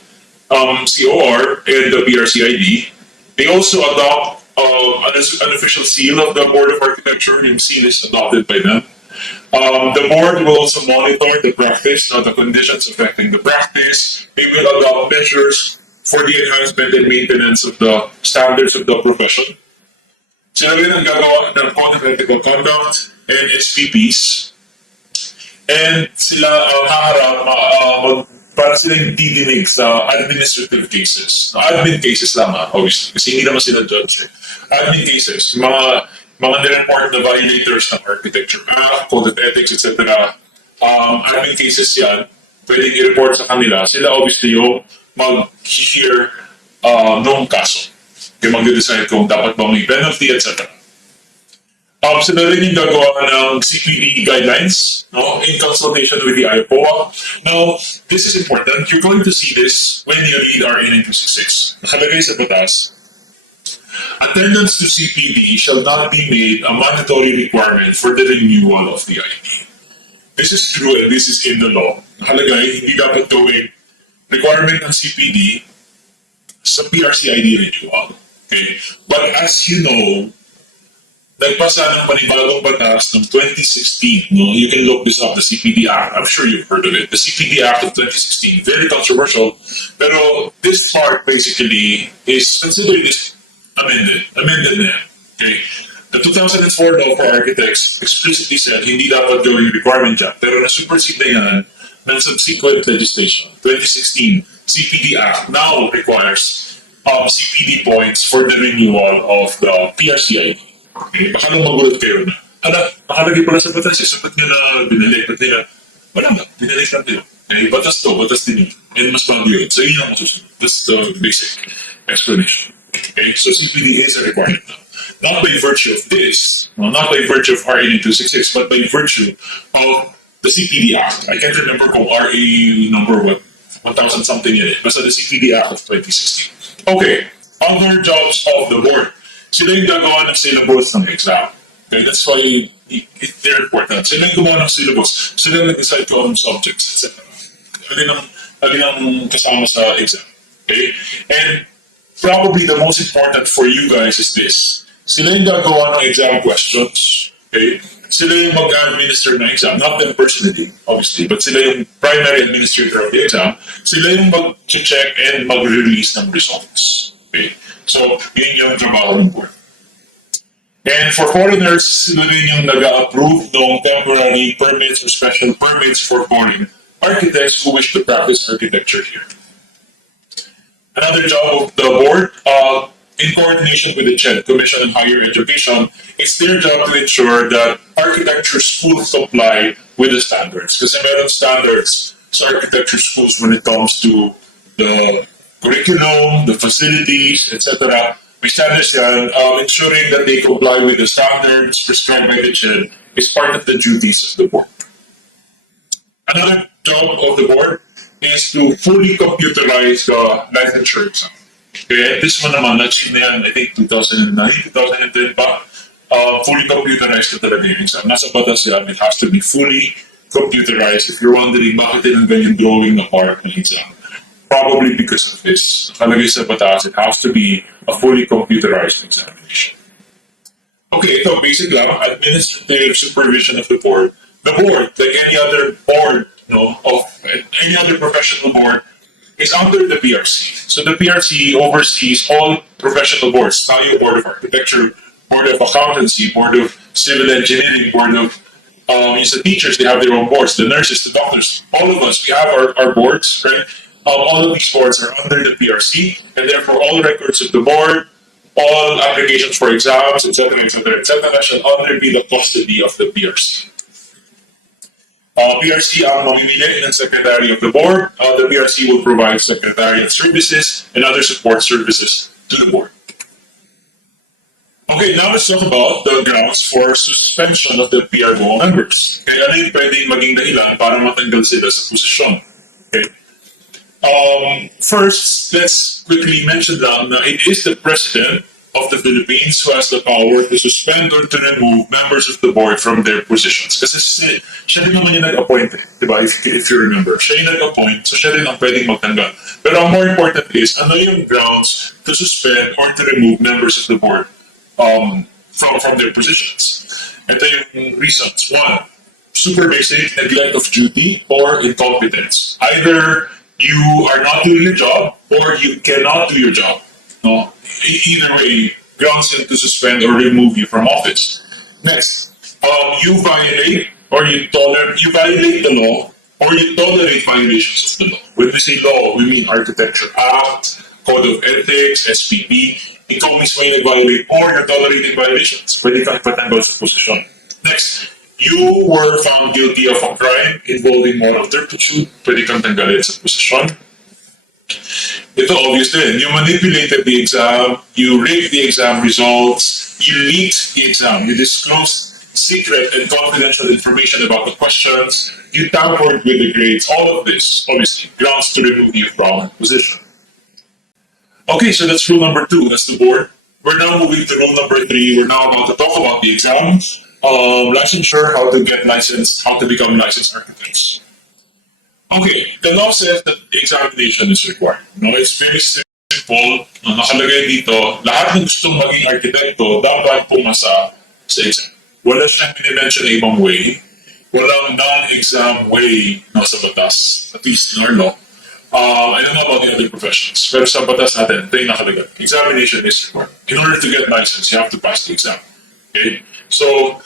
COR and the PRCID. They also adopt an official seal of the Board of Architecture. Yung seal is adopted by them. The board will also monitor the practice, the conditions affecting the practice. They will adopt measures for the enhancement and maintenance of the standards of the profession. Sila rin ang gagawa ng Code of Ethical Conduct and SPPs. And sila ang haharap para sila yung didinig sa administrative cases. Admin cases lang obviously, kasi hindi naman sila judge. Admin cases, mga nireport na violators ng Architecture Act, Code of Ethics, etc. Admin cases yan, pwedeng i-report sa kanila. Sila obviously yung mag-hear nung kaso. Kaya mag-decide kung dapat ba may penalty, etc. Sila rin yung gagawa ng CPD guidelines, no, in consultation with the IAPO. Now, this is important. You're going to see this when you read RA 9266. Nakalagay sa batas, Attendance to CPD shall not be made a mandatory requirement for the renewal of the ID. This is true and this is in the law. Nakalagay, hindi dapat gawing requirement ng CPD sa PRC ID renewal. Okay? But as you know, nagpasa ng panibagong batas ng 2016. No? You can look this up, the CPD Act. I'm sure you've heard of it. The CPD Act of 2016. Very controversial. Pero this part basically is considering this amended na. Okay? The 2004 law for architects explicitly said hindi dapat gawing requirement dyan. Pero na-supersede na yan ng subsequent legislation. 2016 CPD Act now requires CPD points for the renewal of the PRC ID. Okay, baka nung magulat kayo na. Nakalagay pala sa batas, sapat nga na binalik. Ba't nila, wala nga, binalik lang din. Okay, batas to, batas din yun. And mas bago yun. So yun yung masusunod. That's the basic explanation. Okay, so CPD is a requirement now. Not by virtue of this, not by virtue of RA 266, but by virtue of the CPD Act. I can't remember kung RA number what, 1,000 something in it. Basta the CPD Act of 2016. Okay, other jobs of the board. Sila yung gagawa ng syllabus ng exam. Okay, that's why they're important. Sila yung gumawa ng syllabus. Sila yung nag-decide kung anong subjects, etc. Alin ang kasama sa exam. Okay? And probably the most important for you guys is this. Sila yung gagawa ng exam questions. Okay? Sila yung mag-administer ng exam. Not them personally, obviously, but sila yung primary administrator of the exam. Sila yung mag-check and mag-release ng results. Okay? So, yun yung trabaho ng board. And for foreigners, sila rin yung nag-approve ng temporary permits or special permits for foreign architects who wish to practice architecture here. Another job of the board, in coordination with the CHED, Commission on Higher Education, it's their job to ensure that architecture schools comply with the standards. Kasi meron standards sa architecture schools when it comes to the curriculum, the facilities, etc. May standards yan, ensuring that they comply with the standards prescribed by the CHED is part of the duties of the board. Another job of the board is to fully computerize the licensure exam. Okay, this one naman, na-achieve na yan, I think 2009, 2010 pa, fully computerized na talaga yung exam. Nasa batas yan, it has to be fully computerized. If you're wondering, bakit tinanggal yung drawing na part ng exam? Probably because of this. Nakalagay sa batas, it has to be a fully computerized examination. Okay, ito, basic lang, administrative supervision of the board. The board, like any other board, of any other professional board, is under the PRC. So the PRC oversees all professional boards. Tayo, Board of Architecture, Board of Accountancy, Board of Civil Engineering, Board of the teachers, they have their own boards. The nurses, the doctors, all of us, we have our boards, right? All of these boards are under the PRC, and therefore all records of the board, all applications for exams, etc., shall under be the custody of the PRC. PRC ang mamimili ng Secretary of the Board. The PRC will provide secretarial services and other support services to the board. Okay, now let's talk about the grounds for suspension of the PRBOA members. Okay, ano yung pwedeng maging dahilan para matanggal sila sa posisyon? Okay. First, let's quickly mention lang na it is the President of the Philippines who has the power to suspend or to remove members of the board from their positions. Kasi siya din naman yung nag-appoint, diba? If you remember. Siya yung nag-appoint, so siya din ang pwedeng magtanggal. Pero ang more important is, ano yung grounds to suspend or to remove members of the board from their positions? Ito yung reasons. One, super basic, neglect of duty or incompetence. Either you are not doing your job or you cannot do your job. No? Either way, grounds them to suspend or remove you from office. Next, you violate the law or you tolerate violations of the law. When we say law, we mean Architecture Act, Code of Ethics, SPP. Ikaw mismo yung nag-violate or you're tolerating violations. Pwede kang ipatanggal sa posisyon. Next, you were found guilty of a crime involving moral turpitude. Pwede kang tanggalin sa posisyon. Ito obvious din. You manipulated the exam, you rigged the exam results, you leaked the exam, you disclosed secret and confidential information about the questions, you tampered with the grades. All of this, obviously, grounds to remove you from position. Okay, so that's rule number 2. That's the board. we're now moving to rule number 3. We're now about to talk about the exam. Licensure, how to get licensed, how to become licensed architects. Okay, the law says that the examination is required. No, it's very simple. Nakalagay dito, lahat ng gustong maging arkitekto dapat pumasa sa exam. Wala siyang minimension na ibang way. Walang non-exam way na sa batas, at least in our law. I don't know about the other professions, pero sa batas natin, ito yung nakalagay. Examination is required. In order to get license, you have to pass the exam. Okay? So,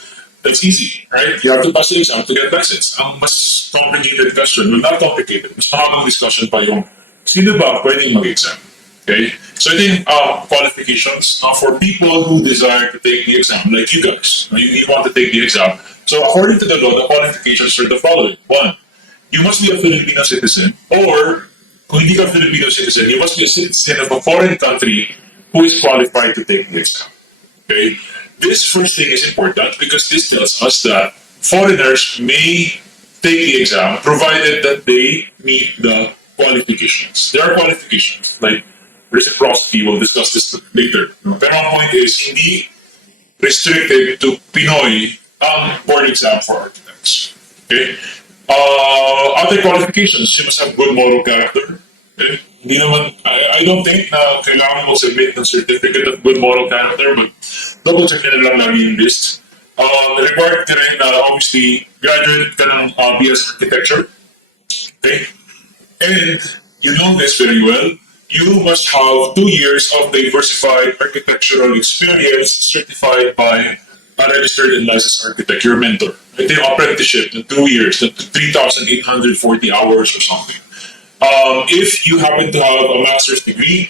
that's easy, right? You have to pass the exam to get license. Ang mas complicated question, well, not complicated, mas mahabang discussion pa yung sino ba pwedeng mag-exam? Okay? So, ito yung qualifications for people who desire to take the exam, like you guys. You want to take the exam. So, according to the law, the qualifications are the following. 1, you must be a Filipino citizen, or kung hindi ka Filipino citizen, you must be a citizen of a foreign country who is qualified to take the exam. Okay? This first thing is important because this tells us that foreigners may take the exam provided that they meet the qualifications. There are qualifications, like reciprocity, we'll discuss this later. Pero ang point is, hindi restricted to Pinoy ang board exam for architects. Okay? Other qualifications, you must have good moral character. Okay? Hindi naman, I don't think na kailangan mo submit ng certificate of good moral character, but double check na lang lagi yung list. Required ka rin na obviously graduate ka ng BS Architecture. Okay? And you know this very well. You must have 2 years of diversified architectural experience certified by a registered and licensed architect, your mentor. Ito yung apprenticeship in 2 years, 3,840 hours or something. If you happen to have a master's degree,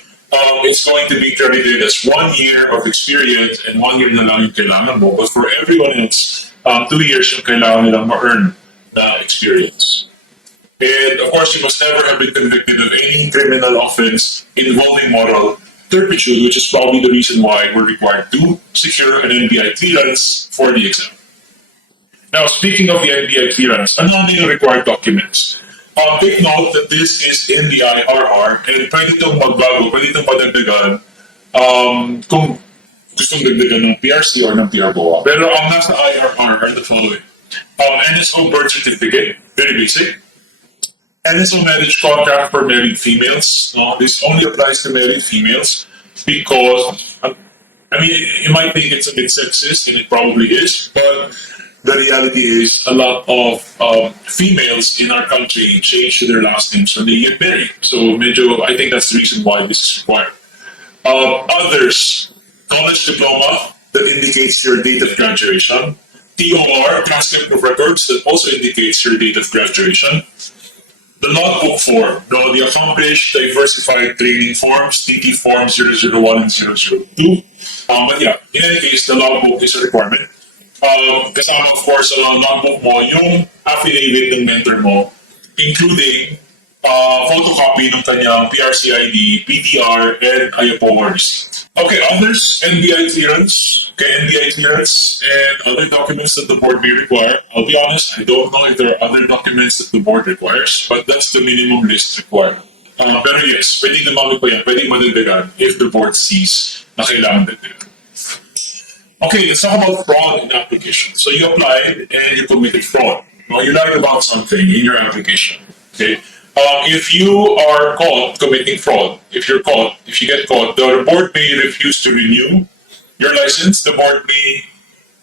it's going to be credited as 1 year of experience and 1 year na lang yung kailangan mo. But for everyone else, 2 years yung kailangan nilang ma-earn na experience. And of course, you must never have been convicted of any criminal offense involving moral turpitude, which is probably the reason why we're required to secure an NBI clearance for the exam. Now, speaking of the NBI clearance, ano yung required documents? Take note that this is in the IRR and pwede itong magbago, pwede itong padagdagan kung gustong dagdagan ng PRC or ng PRBOA. Pero ang nasa IRR are the following. NSO birth certificate, very basic. NSO marriage contract for married females. No, this only applies to married females because, I mean, you might think it's a bit sexist, and it probably is, but the reality is a lot of females in our country change their last names when they get married. So, medyo, I think that's the reason why this is required. Others, college diploma that indicates your date of graduation. TOR, transcript of records, that also indicates your date of graduation. The logbook form, the accomplished diversified training forms, TT form 001 and 002. But yeah, in any case, the logbook is a requirement. Kasama of course sa logbook mo yung affidavit ng mentor mo, including photocopy ng kanyang PRC ID, PTR, and IAPO receipt. Okay, others, NBI clearance, and other documents that the board may require. I'll be honest, I don't know if there are other documents that the board requires, but that's the minimum list required. Pero yes, pwedeng dumami pa yan, pwedeng madagdagan if the board sees na kailangan dagdagan. Okay, let's talk about fraud in application. So you applied and you committed fraud. You lied about something in your application. Okay. If you are caught committing fraud, if you get caught, the board may refuse to renew your license. The board may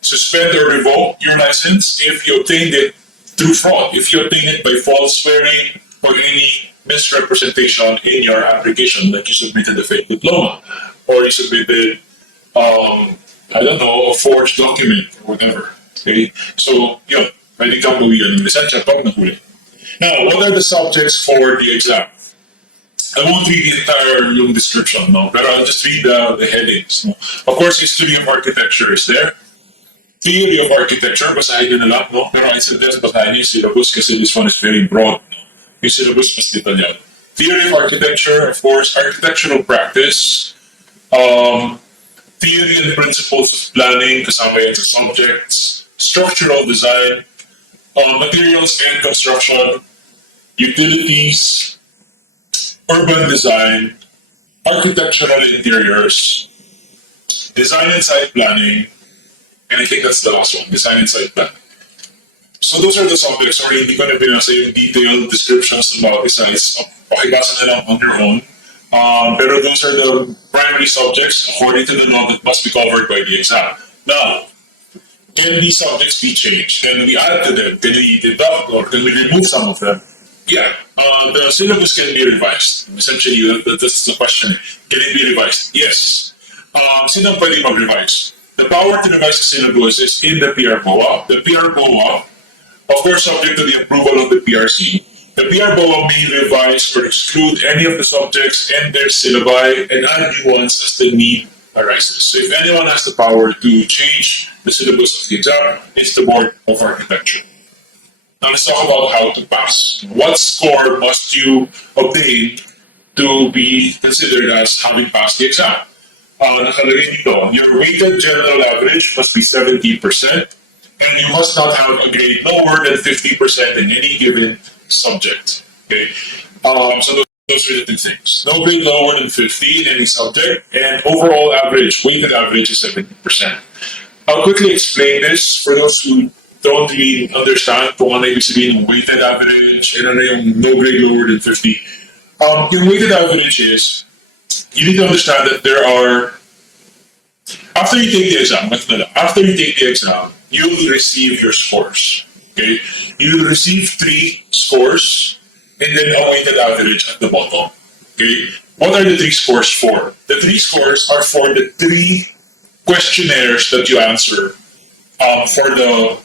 suspend or revoke your license if you obtained it through fraud. If you obtained it by false swearing or any misrepresentation in your application, like you submitted a fake diploma or you submitted, I don't know, a forged document or whatever. Okay, so pwede kang bawian ng lisensya pag nahuli. Now, what are the subjects for the exam? I won't read the entire description, but I'll just read the headings. Of course, history of architecture is there. Theory of architecture, basahin nyo na lang, pero I suggest basahin yung syllabus kasi this one is very broad. Yung syllabus mas detalyado. Theory of architecture, of course, architectural practice, theory and principles of planning, kasama yan sa subjects, structural design, materials and construction, utilities, urban design, architectural interiors, design and site planning, and I think that's the last one, design and site planning. So those are the subjects. Sorry, hindi ko na binasa yung detailed descriptions ng bawat isa. Pakibasa na lang on your own. Pero those are the primary subjects according to the law that must be covered by the exam. Now, can these subjects be changed? Can we add to them? Can we deduct or can we remove some of them? Yeah, the syllabus can be revised. Essentially, that's the question. Can it be revised? Yes. Sino pwede mag-revise? The power to revise the syllabus is in the PRBOA. The PRBOA, of course, subject to the approval of the PRC. The PRBOA may revise or exclude any of the subjects and their syllabi and add new ones as the need arises. So if anyone has the power to change the syllabus of the exam, it's the Board of Architecture. Now let's talk about how to pass. What score must you obtain to be considered as having passed the exam? Nakalagay dito, your weighted general average must be 70%, and you must not have a grade lower than 50% in any given subject. Okay, so those are the two things. No grade lower than 50 in any subject, and overall average, weighted average is 70%. I'll quickly explain this for those who don't really understand kung ano ibig sabihin ng weighted average and ano yung no grade lower than 50. Yung weighted average is, you need to understand that there are, after you take the exam, you'll receive your scores. Okay, you'll receive 3 scores and then a weighted average at the bottom. Okay, what are the 3 scores for? The 3 scores are for the 3 questionnaires that you answer for the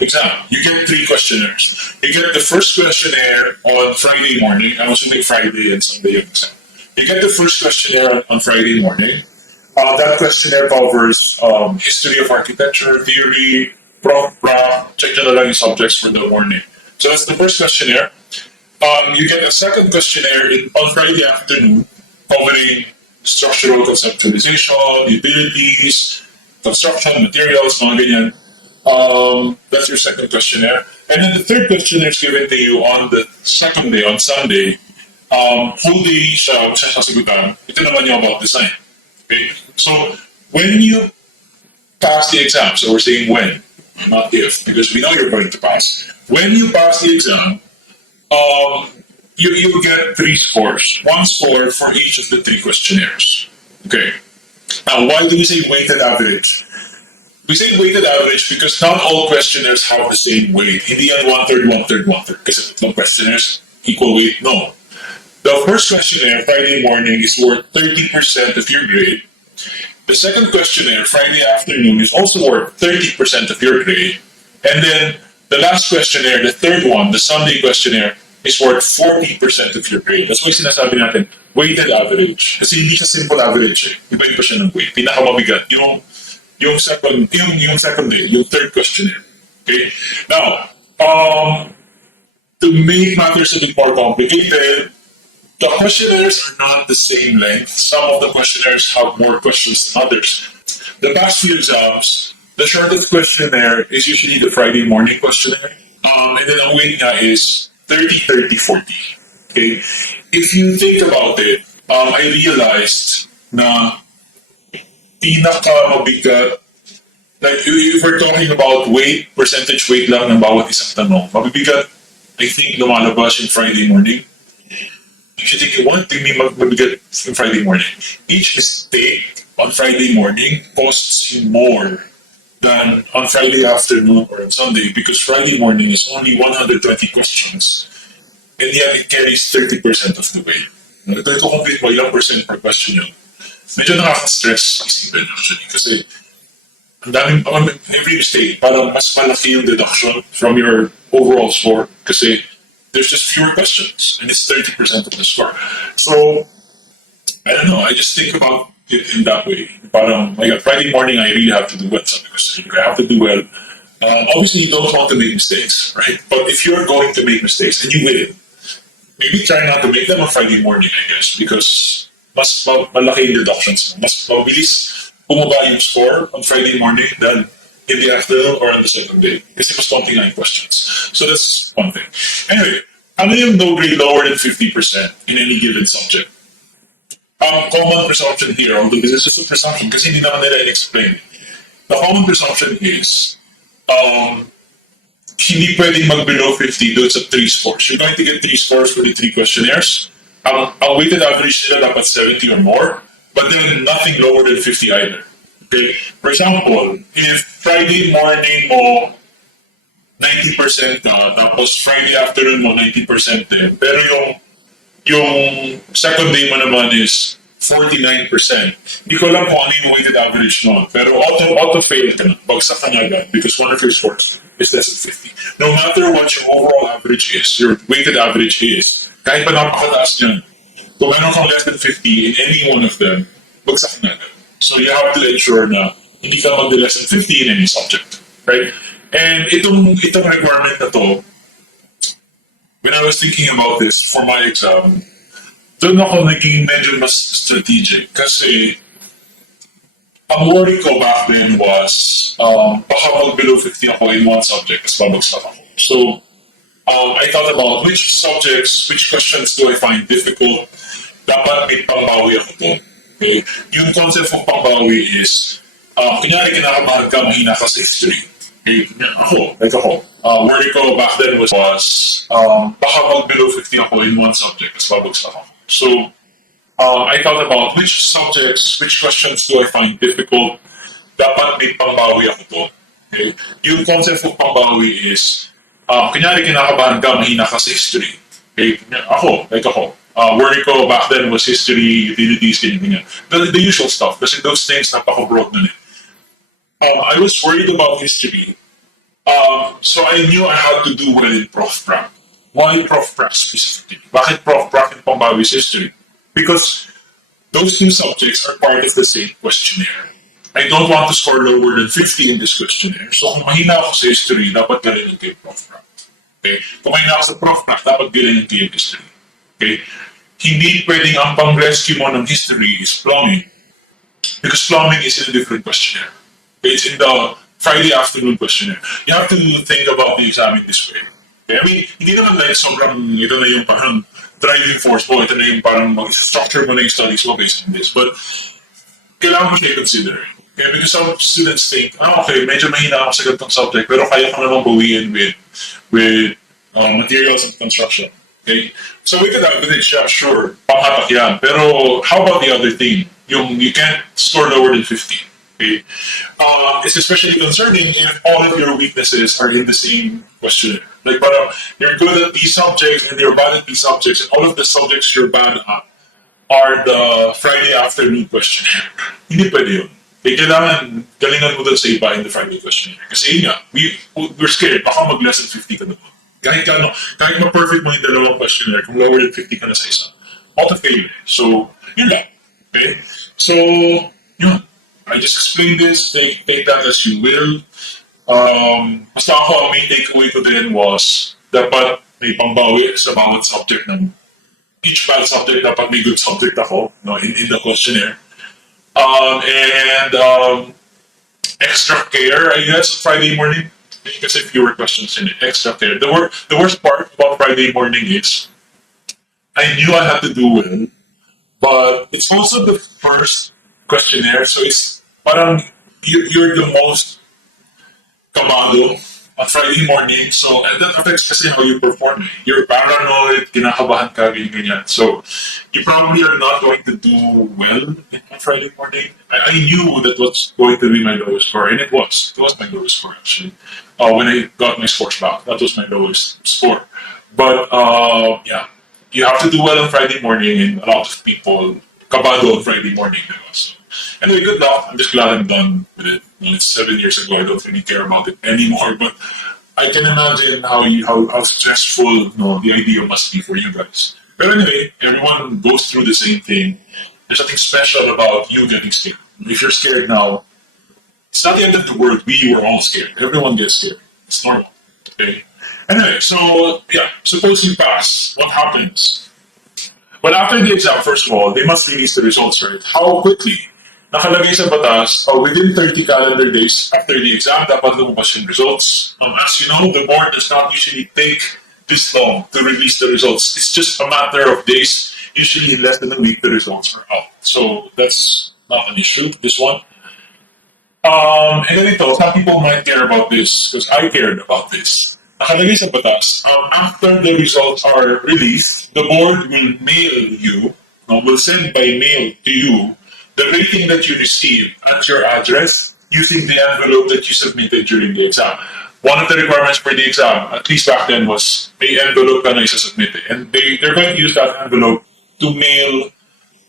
exam. You get 3 questionnaires. You get the first questionnaire on Friday morning. I was doing Friday and Sunday exam. You get the first questionnaire on Friday morning. That questionnaire covers history of architecture, theory, prof, check na lang yung subjects for the morning. So that's the first questionnaire. You get a second questionnaire on Friday afternoon covering structural conceptualization, utilities, construction, materials, mga ganyan. That's your second questionnaire. And then the third questionnaire is given to you on the second day, on Sunday. Whole day siya sasagutan. Ito naman yung about design. Okay? So, when you pass the exam, so we're saying when, not if, because we know you're going to pass. When you pass the exam, you will get 3 scores. 1 score for each of the 3 questionnaires. Okay. Now, why do we say weighted average? We say weighted average because not all questionnaires have the same weight. Hindi yan 1/3, 1/3, 1/3. Kasi no questionnaires equal weight. No. The first questionnaire, Friday morning, is worth 30% of your grade. The second questionnaire, Friday afternoon, is also worth 30% of your grade. And then the last questionnaire, the third one, the Sunday questionnaire, is worth 40% of your grade. That's why sinasabi natin, weighted average. Kasi hindi siya simple average. Iba-iba siya ng weight. Pinakamabigat. Yung second day, yung third questionnaire. Okay? Now, to make matters a bit more complicated, the questionnaires are not the same length. Some of the questionnaires have more questions than others. The past few exams, the shortest questionnaire is usually the Friday morning questionnaire. And then ang weight niya is 30, 30, 40. Okay? If you think about it, I realized na pinaka-mabigat, like if we're talking about weight, percentage weight lang ng bawat isang tanong, mabibigat, I think lumalabas yung Friday morning. If you think you want to be mabigat yung Friday morning, each mistake on Friday morning costs you more than on Friday afternoon or on Sunday because Friday morning is only 120 questions and yet it carries 30% of the weight. Ito complete mo ilang percent per question yun. Medyo nakaka-stress isipin actually kasi ang daming, every mistake, parang mas malaki yung deduction from your overall score kasi there's just fewer questions and it's 30% of the score. So, I don't know, I just think about it in that way. Parang, like, Friday morning, I really have to do well because I have to do well. Obviously, you don't want to make mistakes, right? But if you're going to make mistakes and you will, maybe try not to make them on Friday morning, I guess, because mas malaki yung deductions. Mas mabilis bumaba yung score on Friday morning than in the afternoon or on the second day. Kasi mas 29 questions. So that's one thing. Anyway, ano yung no grade lower than 50% in any given subject? Common presumption here, although this is just a presumption kasi hindi naman nila in-explain. The common presumption is um, hindi pwedeng mag-below 50 doon sa 3 scores. You're going to get 3 scores for the 3 questionnaires. Ang weighted average nila dapat 70 or more, but then nothing lower than 50 either. Okay? For example, if Friday morning mo 90% ka, tapos Friday afternoon mo 90% din, pero yung second day mo naman is 49%. Hindi ko alam kung ano yung weighted average mo. Pero auto-fail ka na. Bagsak ka na agad because one of your scores is less than 50. No matter what your overall average is, your weighted average is, kahit pa napakataas niyan, kung meron kang less than 50 in any one of them, bagsak ka na agad. So you have to ensure na hindi ka mag-less than 50 in any subject. Right? And itong requirement na to, when I was thinking about this for my exam, doon ako naging medyo mas strategic kasi ang worry ko back then was baka mag-below 50 ako in one subject as babagsak ako. So, I thought about which subjects, which questions do I find difficult. Dapat may pangbawi ako doon. Okay? Yung concept ng pangbawi is, kunyari kinakabahan ka, mahina ka sa history. Okay? Ako. Worry ko back then was baka mag-below 50 ako in one subject as babagsak ako. So, I thought about which subjects, which questions do I find difficult. Dapat may pangbawi ako to. Okay? Yung concept ng pangbawi is, kunyari kinakabahan ka, mahina ka sa history. Okay? Ako. Worry ko back then was history, utilities, ganyan. The usual stuff. Kasi those things, napaka-broad na I was worried about history. So I knew I had to do well in Prof. Prac. Why Prof. Prac specifically? Bakit Prof. Prac and Pangbawi's history? Because those two subjects are part of the same questionnaire. I don't want to score lower than 50 in this questionnaire. So kung mahina ako sa history, dapat galing kay Prof. Prac. Okay? Kung mahina ako sa Prof. Prac, dapat galing kay history. Okay? Hindi pwedeng ang pang-rescue mo ng history is plumbing. Because plumbing is in a different questionnaire. Okay? It's in the Friday afternoon questionnaire. You have to think about the exam in this way. Okay? I mean, hindi naman like sobrang, ito na yung parang driving force mo, ito na yung parang mag-structure mo na yung studies mo based on this. But, kailangan mo siya consider. Okay? Because some students think, okay, medyo mahina ako sa ganitong subject, pero kaya ko namang bawiin with materials and construction. Okay? So we could have it, yeah, sure, panghatak yan. Pero, how about the other thing? Yung you can't score lower than 50. Okay? It's especially concerning if all of your weaknesses are in the same questionnaire. Like, parang you're good at these subjects and you're bad at these subjects, and all of the subjects you're bad at are the Friday afternoon questionnaire. Hindi pwede yun. Okay, kailangan galingan mo dun sa iba in the Friday questionnaire. Kasi yun nga, we're scared, baka mag-less than 50 ka na. Kahit ma-perfect mo yung dalawang questionnaire, kung lower than 50 ka na sa isa, auto-fail. So, yun lang. Okay? So, yun. I just explained this, take that as you will. Basta ako, ang main takeaway ko din was, dapat may pangbawi sa bawat subject ng each bad subject, dapat may good subject ako, no, in the questionnaire. Extra care, I guess, Friday morning. Kasi fewer questions in it. Extra care. The worst part about Friday morning is, I knew I had to do well, but it's also the first questionnaire, so it's parang you're the most kabado on Friday morning, so and that affects kasi how you perform. You're paranoid, kinakabahan ka, ganyan. So you probably are not going to do well on Friday morning. I knew that was going to be my lowest score, and it was. It was my lowest score actually. When I got my scores back, that was my lowest score. But yeah, you have to do well on Friday morning, and a lot of people kabado on Friday morning. So, anyway, good luck. I'm just glad I'm done with it. It's 7 years ago. I don't really care about it anymore. But I can imagine how stressful the idea must be for you guys. But anyway, everyone goes through the same thing. There's nothing special about you getting scared. If you're scared now, it's not the end of the world. We were all scared. Everyone gets scared. It's normal. Okay. Anyway, so yeah, suppose you pass. What happens? But after the exam, first of all, they must release the results, right? How quickly? Nakalagay sa batas, within 30 calendar days after the exam, dapat lumabas yung results. As you know, the board does not usually take this long to release the results. It's just a matter of days. Usually in less than a week, the results are out. So that's not an issue, this one. And ganito, some people might care about this because I cared about this. Nakalagay sa batas, after the results are released, the board will mail you, will send by mail to you, the rating that you receive at your address using the envelope that you submitted during the exam. One of the requirements for the exam, at least back then, was may envelope ka na isa-submit. And they're going to use that envelope to mail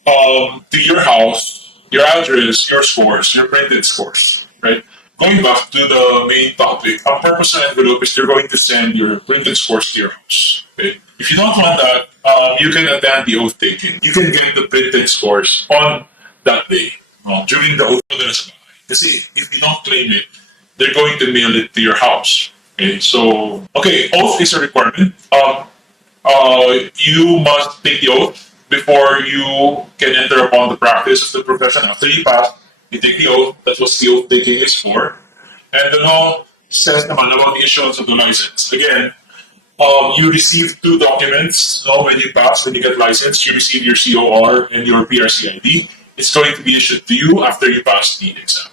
to your house, your address, your scores, your printed scores, right? Going back to the main topic, a purpose of envelope is you're going to send your printed scores to your house. Okay? If you don't want that, you can attend the oath taking. You can get the printed scores on that day, during the oath. Kasi if you don't claim it, they're going to mail it to your house. Okay, so oath is a requirement. You must take the oath before you can enter upon the practice of the profession. After you pass, you take the oath. That's what the oath taking is for. And the law says naman about the issuance of the license. Again, you receive two documents. When you pass, when you get licensed, you receive your COR and your PRCID. It's going to be issued to you after you pass the exam.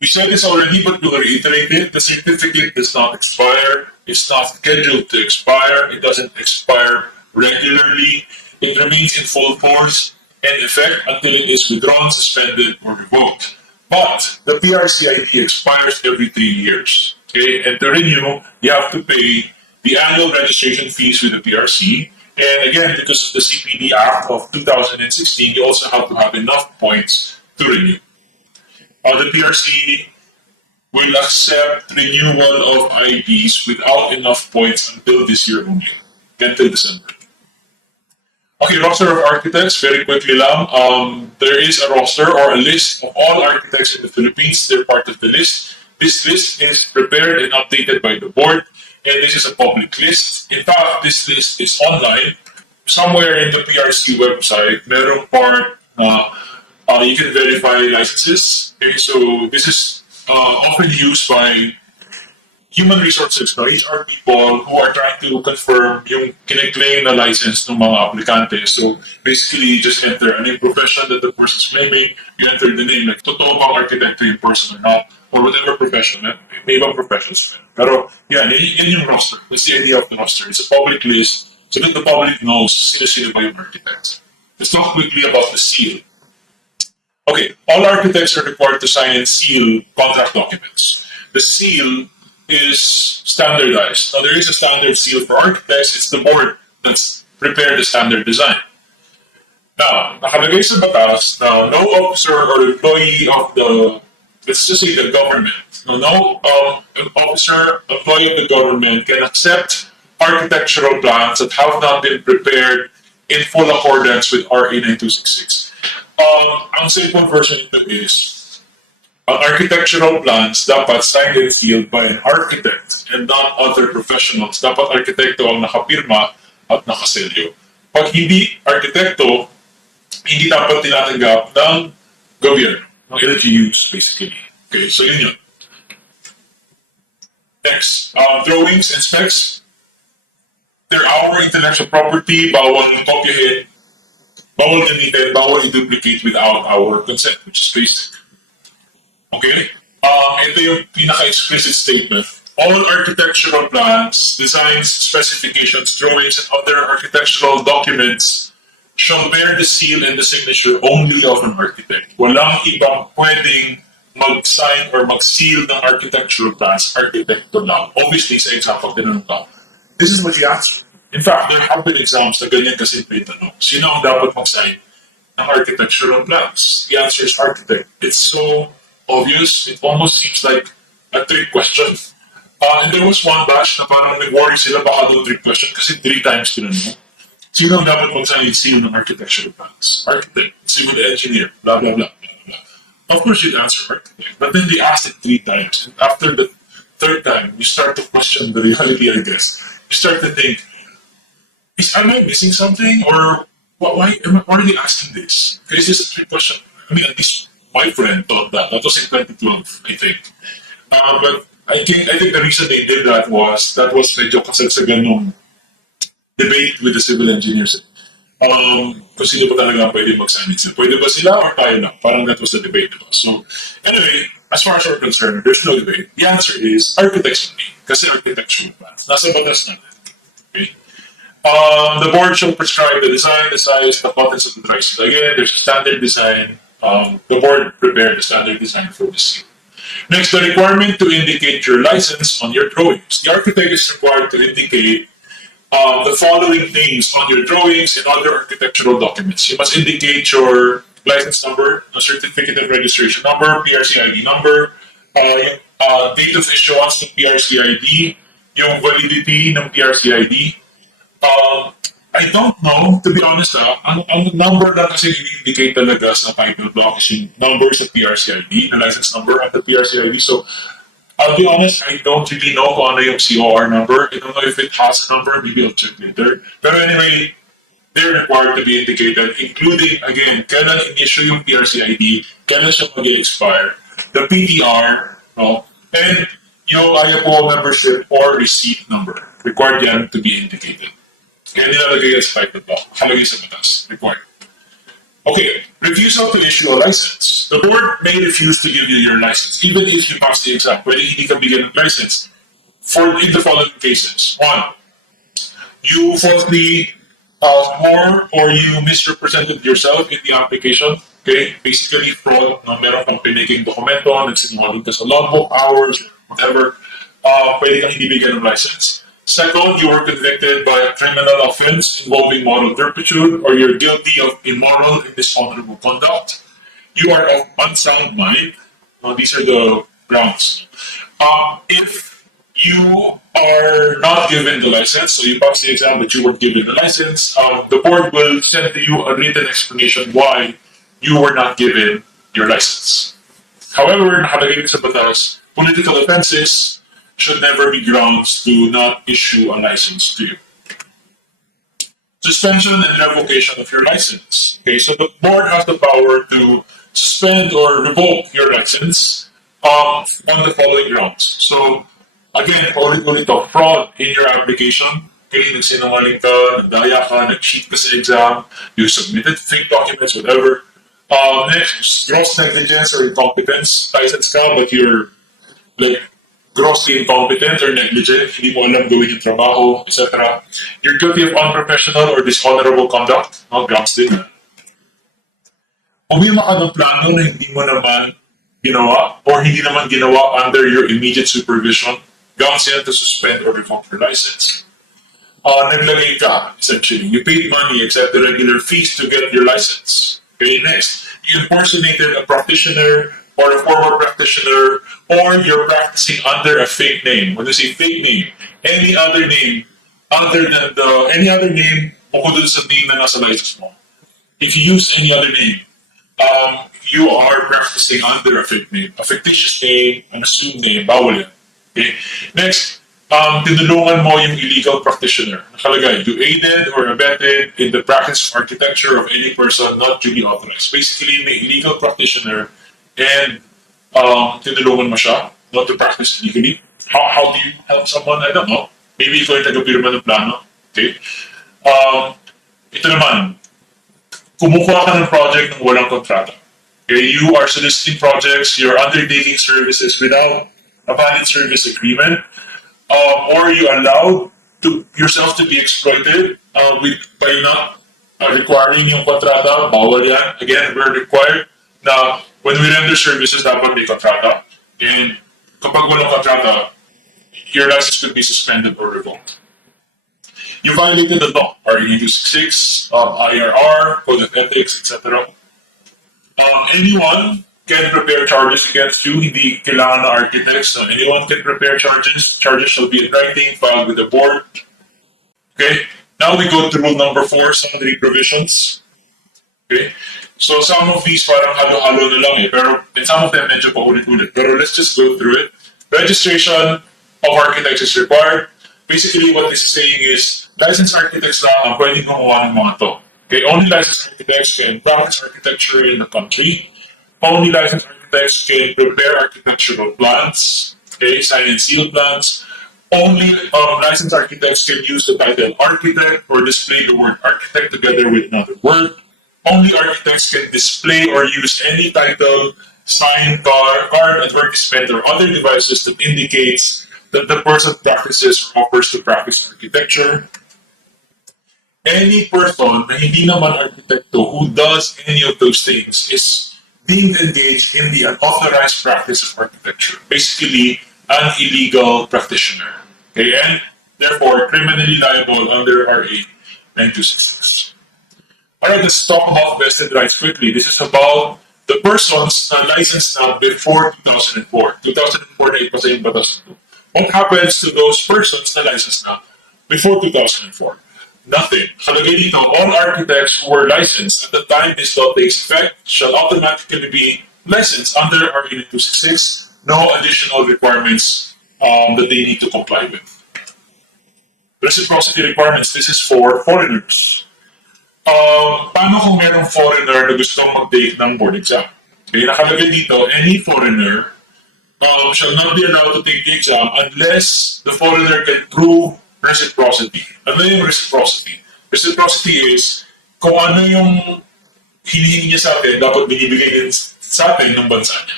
We said this already, but we'll reiterate it. The certificate does not expire. It's not scheduled to expire. It doesn't expire regularly. It remains in full force and effect until it is withdrawn, suspended, or revoked. But the PRCID expires every 3 years. Okay, and to renew, you have to pay the annual registration fees with the PRC. And again, because of the CPD Act of 2016, you also have to have enough points to renew. The PRC will accept renewal of IDs without enough points until this year only, until December. Okay, roster of architects, very quickly lang. There is a roster or a list of all architects in the Philippines. They're part of the list. This list is prepared and updated by the board, and this is a public list. In fact, this list is online. Somewhere in the PRC website, merong part you can verify licenses. Okay, so this is often used by human resources, HR people who are trying to confirm yung kine-claim na license ng mga aplikante. So basically, you just enter any profession that the person's claiming, you enter the name, like totoo bang architect yung person or not, or whatever profession, may ibang professions. Pero yan yung roster. That's the idea of the roster. It's a public list so that the public knows sino ba yung architects. Let's talk quickly about the seal. Okay, all architects are required to sign and seal contract documents. The seal is standardized. Now, there is a standard seal for architects. It's the board that's prepared the standard design. Now, nakalagay sa batas na no officer or employee of the, let's just say the government, no officer, employee of the government can accept architectural plans that have not been prepared in full accordance with RA 9266. Ang simple version nito is, ang architectural plans dapat signed and sealed by an architect and not other professionals. Dapat arkitekto ang nakapirma at nakaselyo. Pag hindi arkitekto, hindi dapat tinatanggap ng gobyerno, ng LGUs basically. Okay, so yun. Next, drawings and specs. They're our intellectual property, bawal kopyahin, bawal gamitin, bawal i-duplicate without our consent, which is basic. Okay? Ito yung pinaka-explicit statement. All architectural plans, designs, specifications, drawings, and other architectural documents shall bear the seal and the signature only of an architect. Walang ibang pwedeng mag-sign or mag-seal ng architectural plans, architecto lang. Obviously, sa example, tinanong ka, this is what you answer. In fact, there have been exams na ganyan kasi pinanong. Sino ang dapat mag-sign ng architectural plans? The answer is architect. It's so obvious. It almost seems like a trick question. And there was one batch na parang nag-worry sila baka doon trick question kasi 3 times pinanong. Sino ang dapat mag-sign and seal ng architectural plans? Architect, civil engineer, blah, blah, blah, blah, blah. Of course, you'd answer architect. But then they asked it 3 times. And after the 3rd time, you start to question the reality, I guess. You start to think, am I missing something? Or why are they asking this? Because it's just a trick question. I mean, at least my friend thought that. That was in 2012, I think. But I think the reason they did that was medyo kasagsagan nung debate with the civil engineers. Kung sino ba talaga pwede mag-sign it. Pwede ba sila or tayo lang? Parang that was the debate. So, anyway, as far as we're concerned, there's no debate. The answer is architects only. Kasi architectural plans. Nasa batas natin. Okay? The board shall prescribe the design, the size, the contents of the tricycle. Again, there's a standard design. The board prepared the standard design for this. Next, the requirement to indicate your license on your drawings. The architect is required to indicate the following things on your drawings and other architectural documents. You must indicate your license number, a certificate of registration number, PRCID number, date of issuance ng PRCID, yung validity ng PRCID. I don't know, to be honest, ang number na kasi i-indicate talaga sa title block is yung number sa PRCID, the license number and the PRCID. So, I'll be honest, I don't really know kung ano yung COR number. I don't know if it has a number, maybe I'll check later. But anyway, they're required to be indicated, including, again, kailan in-issue yung PRCID, kailan siya mag-expire, the PTR, no? And yung IAPO membership or receipt number. Required yan to be indicated. Kaya nilalagay yan sa title block. Halagay sa batas. Required. Okay, refusal to issue a license. The board may refuse to give you your license, even if you pass the exam. Pwede hindi ka bigyan ng license in the following cases. One, you falsely swore or you misrepresented yourself in the application. Okay, basically fraud. No, meron kang piniking dokumento, nagsinungaling ka sa logbook, hours, whatever. Pwede kang hindi bigyan ng license. Second, you were convicted by a criminal offense involving moral turpitude, or you're guilty of immoral and dishonorable conduct. You are of unsound mind. These are the grounds. If you are not given the license, so you pass the exam but you weren't given the license, the board will send to you a written explanation why you were not given your license. However, nakalagay sa batas, political offenses should never be grounds to not issue a license to you. Suspension and revocation of your license. Okay, so the board has the power to suspend or revoke your license on the following grounds. So, again, paulit-ulit to, fraud in your application. Okay, nagsinungaling ka, nagdaya ka, nag-cheat ka sa exam, you submitted fake documents, whatever. Next, gross negligence or incompetence. License ka, but you're like grossly incompetent or negligent, hindi mo alam gawin yung trabaho, etc. You're guilty of unprofessional or dishonorable conduct, grounds din. Umima ka ng plano na hindi mo naman ginawa or hindi naman ginawa under your immediate supervision, grounds yan to suspend or revoke your license. Naglagay ka, essentially. You paid money except the regular fees to get your license. Okay, next. You impersonated a practitioner or a former practitioner, or you're practicing under a fake name. When you say fake name, any other name other than any other name bukod dun sa name na nasa license mo. If you use any other name, you are practicing under a fake name. A fictitious name, an assumed name, bawal yan. Okay? Next, tinulungan mo yung illegal practitioner. Nakalagay, you aided or abetted in the practice of architecture of any person not duly authorized. Basically, may illegal practitioner and tinulungan mo siya not to practice legally. How do you help someone? I don't know. Maybe ikaw yung taga-pirma ng plano. Okay? Ito naman, kumukuha ka ng project ng walang kontrata. Okay? You are soliciting projects, you're undertaking services without a valid service agreement, or you allow yourself to be exploited by not requiring yung kontrata. Bawal yan. Again, we're required na when we render services, dapat may kontrata. And kapag walang kontrata, your license could be suspended or revoked. You violated the law, RE 266, IRR, Code of Ethics, etc. Anyone can prepare charges against you. Hindi kailangan na architects. So anyone can prepare charges. Charges shall be in writing, filed with the board. Okay? Now we go to rule number 4, sundry provisions. Okay? So some of these parang halo-halo na lang pero and some of them medyo paulit-ulit. Pero let's just go through it. Registration of architects is required. Basically, what this is saying is licensed architects lang ang pwedeng gumawa ng mga to. Okay, only licensed architects can practice architecture in the country. Only licensed architects can prepare architectural plans. Okay, sign and seal plans. Only licensed architects can use the title architect or display the word architect together with another word. Only architects can display or use any title, sign, card, advertisement, or other devices that indicates that the person practices or offers to practice architecture. Any person na hindi naman arkitekto who does any of those things is deemed engaged in the unauthorized practice of architecture. Basically, an illegal practitioner. Okay, and therefore criminally liable under RA 9266. Alright, let's talk about vested rights quickly. This is about the persons na licensed na before 2004. 2004 na ito sa yung batas. What happens to those persons na licensed na before 2004? Nothing. Kalagay dito, all architects who were licensed at the time this law takes effect shall automatically be licensed under RA 9266. No additional requirements that they need to comply with. Reciprocity requirements, this is for foreigners. Paano kung merong foreigner na gustong mag-take ng board exam? Okay, nakalagay dito, any foreigner shall not be allowed to take the exam unless the foreigner can prove reciprocity. Ano yung reciprocity? Reciprocity is kung ano yung hinihingi niya sa atin, dapat binibigay niya sa atin ng bansa niya.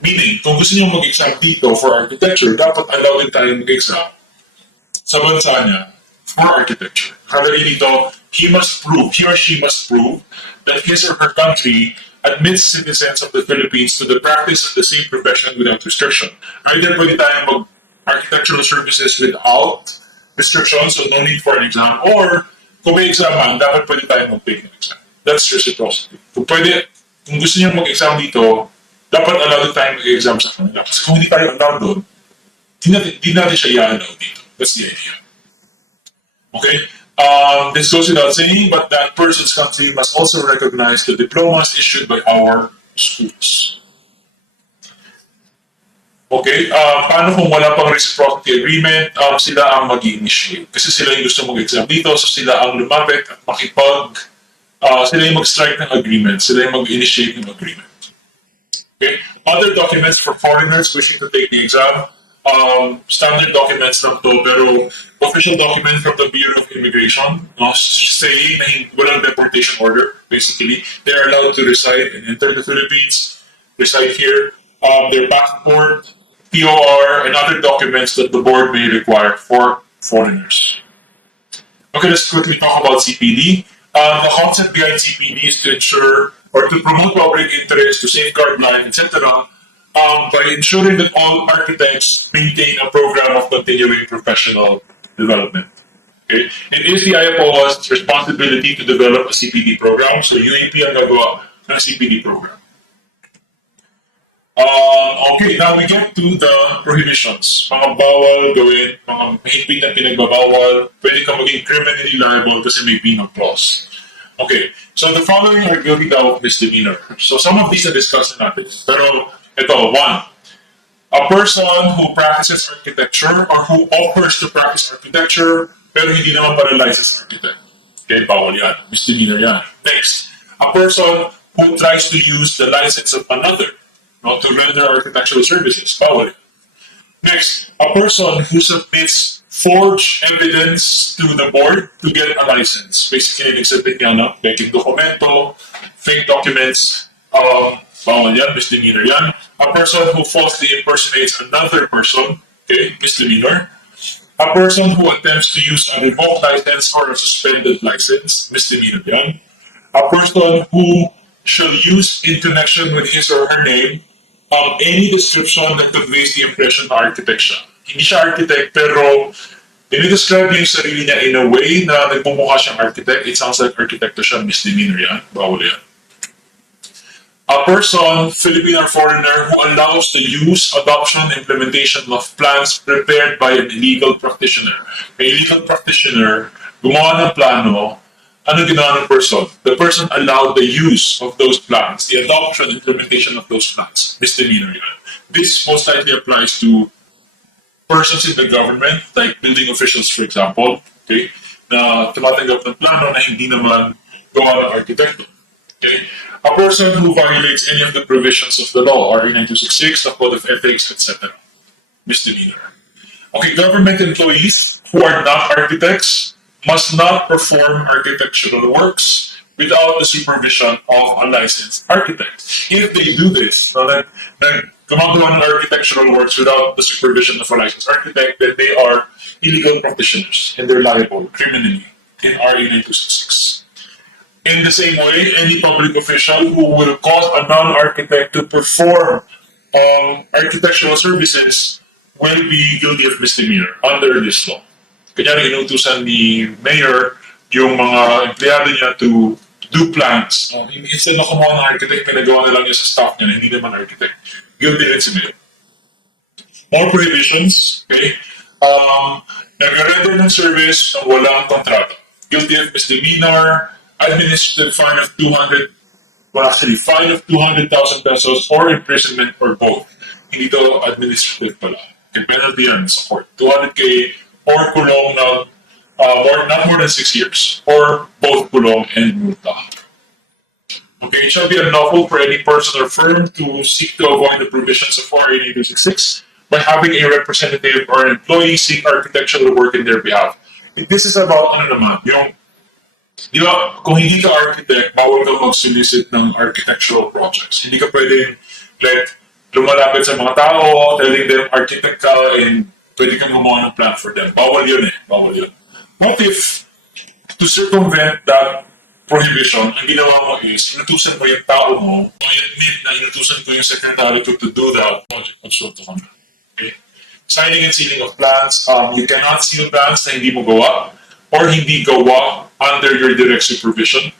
Meaning, kung gusto niyo mag-exam dito for architecture, dapat allow din tayo mag-exam sa bansa niya for architecture. Nakalagay dito, he or she must prove that his or her country admits citizens of the Philippines to the practice of the same profession without restriction. Either pwede tayo mag-architectural services without restrictions, so no need for an exam, or kung may exam man, dapat pwede tayo mag-take ng exam. That's reciprocity. Kung gusto niyo mag-exam dito, dapat allowed tayo mag-exam sa kanila. Kasi kung hindi tayo allowed doon, di natin siya i-allow dito. That's the idea. Okay? This goes without saying, but that person's country must also recognize the diplomas issued by our schools. Okay? Paano kung wala pang reciprocity agreement, sila ang mag-initiate? Kasi sila yung gusto mag-exam dito, so sila ang lumapit at sila yung mag-strike ng agreement, sila yung mag-initiate ng agreement. Okay? Other documents for foreigners wishing to take the exam, standard documents lang to, pero official document from the Bureau of Immigration, saying na walang deportation order, basically. They are allowed to reside and enter the Philippines, reside here, their passport, POR, and other documents that the board may require for foreigners. Okay, let's quickly talk about CPD. The concept behind CPD is to ensure or to promote public interest, to safeguard life, etc., by ensuring that all architects maintain a program of continuing professional development. Okay? It is the IAPO's responsibility to develop a CPD program, so UAP ang gagawa ng CPD program. Okay, now we get to the prohibitions. Mga bawal gawin, mga mahigpit na pinagbabawal, pwede ka maging criminally liable kasi may penal clause. Okay, so the following are guilty daw of misdemeanor. So some of these are discussed natin. Pero ito, one, a person who practices architecture or who offers to practice architecture pero hindi naman pala licensed architect. Okay, bawal yan. Misdemeanor yan. Next, a person who tries to use the license of another to render architectural services. Bawal yan. Next, a person who submits forged evidence to the board to get a license. Basically, nag-submit niya na fake documento, fake documents, bawal yan, misdemeanor yan. A person who falsely impersonates another person, okay, misdemeanor. A person who attempts to use a revoked license or a suspended license, misdemeanor yan. A person who shall use in connection with his or her name any description that conveys the impression na architect siya. Hindi siya architect, pero dinidescribe niya yung sarili niya in a way na nagmumukha siyang architect. It sounds like architect siya, misdemeanor yan. Bawal yan. A person, Filipino or foreigner, who allows the use, adoption, implementation of plans prepared by an illegal practitioner. May illegal practitioner, gumawa ng plano, ano ginawa ng person? The person allowed the use of those plans, the adoption, implementation of those plans. Misdemeanor yan. This most likely applies to persons in the government, like building officials, for example, okay, na tumatanggap ng plano na hindi naman gawa ng arkitekto. Okay? A person who violates any of the provisions of the law, RA 9266, the Code of Ethics, etc. Misdemeanor. Okay, government employees who are not architects must not perform architectural works without the supervision of a licensed architect. If they do this, so that gumagawa ng architectural works without the supervision of a licensed architect, then they are illegal practitioners and they're liable criminally in RA 9266. In the same way, any public official who will cause a non-architect to perform architectural services will be guilty of misdemeanor under this law. Kanyari, inutusan ni Mayor yung mga empleyado niya to do plans. Instead na kumuha ng architect, pinagawa na lang niya sa staff niya na hindi naman architect. Guilty rin si Mayor. More prohibitions, okay? Nag-render ng service ng walang kontrata. Guilty of misdemeanor, administrative fine of 200, well actually, fine of 200,000 pesos or imprisonment or both. Hindi to administrative pala. And penalty yan sa court. 200K or kulong na or not more than 6 years or both kulong and multa. Okay, it shall be unlawful for any person or firm to seek to avoid the provisions of RA 8266 by having a representative or an employee seek architectural work in their behalf. This is about ano naman, yung di ba, kung hindi ka architect, bawal ka mag-solicit ng architectural projects. Hindi ka pwedeng lumalapit sa mga tao, telling them architect ka, and pwede kang gumawa ng plan for them. Bawal yun eh. Bawal yun. What if, to circumvent that prohibition, ang ginawa mo is, inutusan mo yung tao mo, I admit na inutusan ko yung secretary to do that project consulto ka na. Okay? Signing and sealing of plans, you cannot seal plans na hindi mo gawa, or hindi gawa under your direct supervision.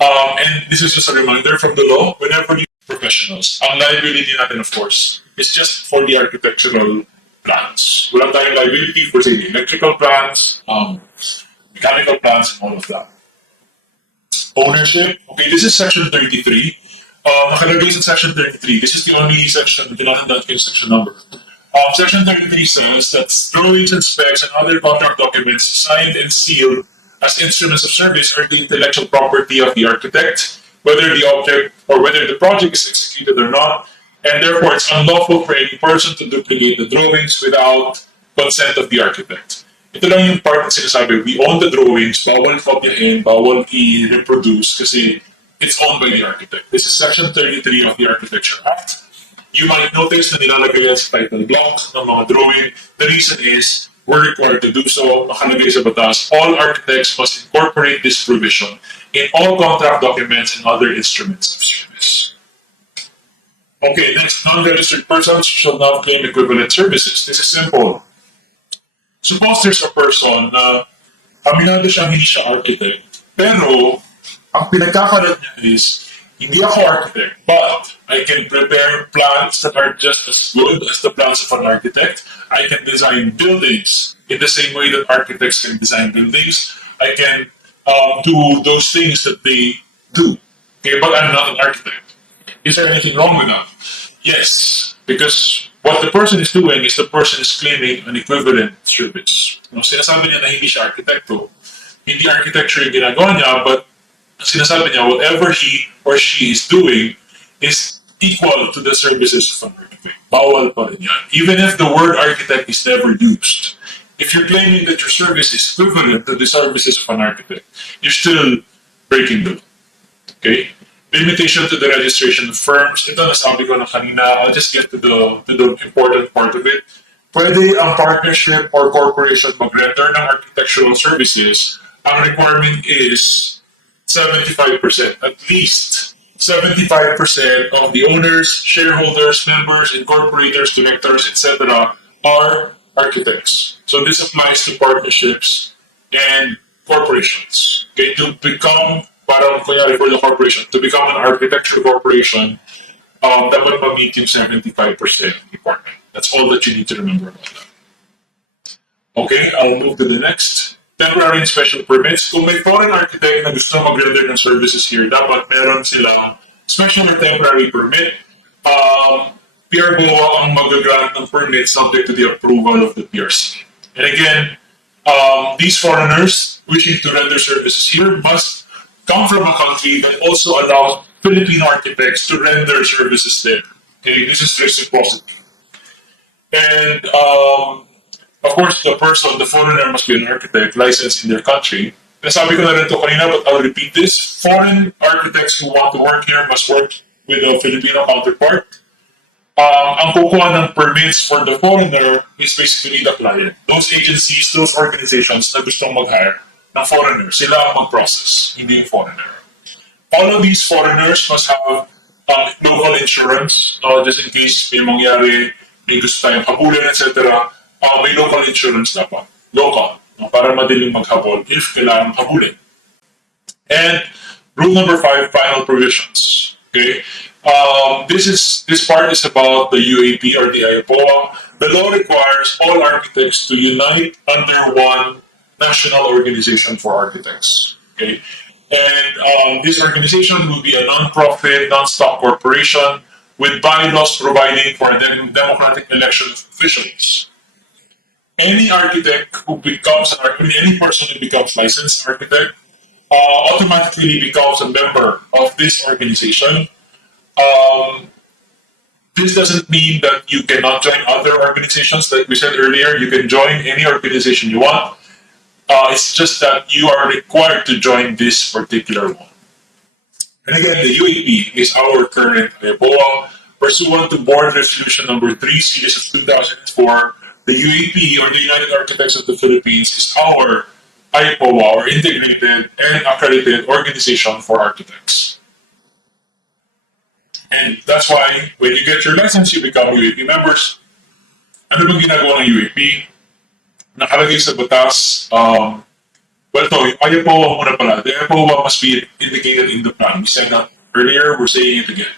And this is just a reminder from the law, whenever you professionals, ang liability natin, of course, is just for the architectural plans. Wala tayong liability for, say, electrical plans, mechanical plans, and all of that. Ownership. Okay, this is section 33. Nakalagay sa section 33. This is the only section that tinatandaan ko yung section number. Section 33 says that drawings and specs and other contract documents signed and sealed as instruments of service are the intellectual property of the architect, whether the object or whether the project is executed or not, and therefore it's unlawful for any person to duplicate the drawings without consent of the architect. Ito lang yung part na sinasabi, we own the drawings, bawal kopyahin, bawal i-reproduce kasi it's owned by the architect. This is section 33 of the Architecture Act. You might notice na nilalagay yan sa title block ng mga drawing. The reason is, we're required to do so. Nakalagay sa batas, all architects must incorporate this provision in all contract documents and other instruments of service. Okay, next, non-registered persons shall not claim equivalent services. This is simple. Suppose there's a person na aminado siya hindi siya architect, pero ang pinagkakalat niya is, hindi ako architect, but I can prepare plans that are just as good as the plans of an architect. I can design buildings in the same way that architects can design buildings. I can do those things that they do. Okay, but I'm not an architect. Is there anything wrong with that? Yes, because what the person is doing is the person is claiming an equivalent service. No, sinasabi niya na hindi siya arkitekto. Hindi architecture yung ginagawa niya, but sinasabi niya, whatever he or she is doing is equal to the services of an architect. Bawal pa rin yan. Even if the word architect is never used. If you're claiming that your service is equivalent to the services of an architect, you're still breaking the law. Okay? Limitation to the registration of firms. Ito nasabi ko na kanina. I'll just get to the important part of it. Pwede ang partnership or corporation mag-render ng architectural services. Ang requirement is 75%, at least 75% of the owners, shareholders, members, incorporators, directors, etc. are architects. So this applies to partnerships and corporations. Okay, to become, parang kunyari for the corporation, to become an architecture corporation, dapat ma-meet yung 75% requirement. That's all that you need to remember about that. Okay, I'll move to the next. Temporary and special permits. Kung may foreign architect na gusto mag-render ng services here, dapat meron silang special or temporary permit. PRBOA ang mag-grant ng permit subject to the approval of the PRC. And again, these foreigners wishing to render services here must come from a country that also allows Filipino architects to render services there. Okay, this is reciprocity. And of course, the foreigner must be an architect licensed in their country. Nasabi ko na rin to kanina, but I'll repeat this. Foreign architects who want to work here must work with a Filipino counterpart. Ang kukuha ng permits for the foreigner is basically the client. Those agencies, those organizations na gustong mag-hire ng foreigner, sila ang mag-process, hindi yung foreigner. All of these foreigners must have local insurance, just in case may mangyari, may gusto tayong habulin, etc. May local insurance dapat. Local. Para madaling maghabol if kailangan habulin. And rule number 5, final provisions. Okay, this part is about the UAP or the IAPOA. The law requires all architects to unite under one national organization for architects. Okay, and this organization will be a non-profit, non-stock corporation with bylaws providing for a democratic election of officials. Any architect who becomes an architect, any person who becomes licensed architect, automatically becomes a member of this organization. This doesn't mean that you cannot join other organizations. Like we said earlier, you can join any organization you want. It's just that you are required to join this particular one. And again, the UAP is our current IAPOA. Pursuant to Board Resolution number 3, series of 2004, the UAP, or the United Architects of the Philippines, is our IAPOA, or Integrated and Accredited Organization for Architects. And that's why when you get your license, you become UAP members. Ano bang ginagawa ng UAP? Nakalagay sa batas, well, no, IAPOA muna pala. The IAPOA must be indicated in the plan. We said that earlier, we're saying it again.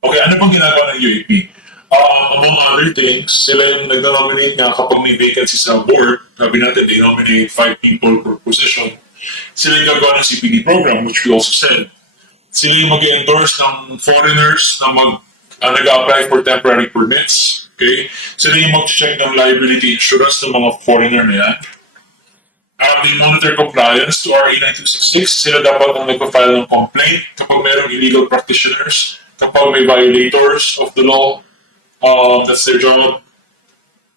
Okay, ano bang ginagawa ng UAP? Among other things, sila yung nag-nominate nga kapag may vacancy sa board. Sabi natin, they nominate 5 people per position. Sila yung gagawa ng CPD program, which we also said. Sila yung mag-endorse ng foreigners na nag-apply for temporary permits. Okay? Sila yung mag-check ng liability insurance ng mga foreigner na yan. They monitor compliance to RA 9266. Sila dapat ang nagpa-file ng complaint kapag mayroong illegal practitioners, kapag may violators of the law. That's their job.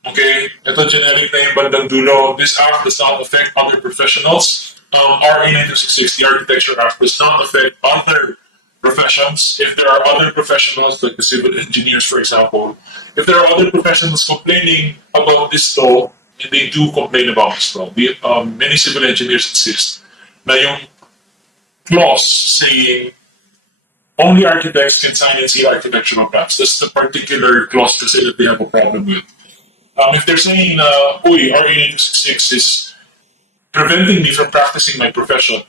Okay? Ito generic na yung bandang dulo. This act does not affect other professionals. RA 9266, the Architecture Act, does not affect other professions. If there are other professionals, like the civil engineers, for example, if there are other professionals complaining about this law, and they do complain about this law, many civil engineers insist na yung clause saying only architects can sign and seal architectural plans. That's the particular clause to say that they have a problem with. If they're saying, uy, RA 9266 is preventing me from practicing my profession,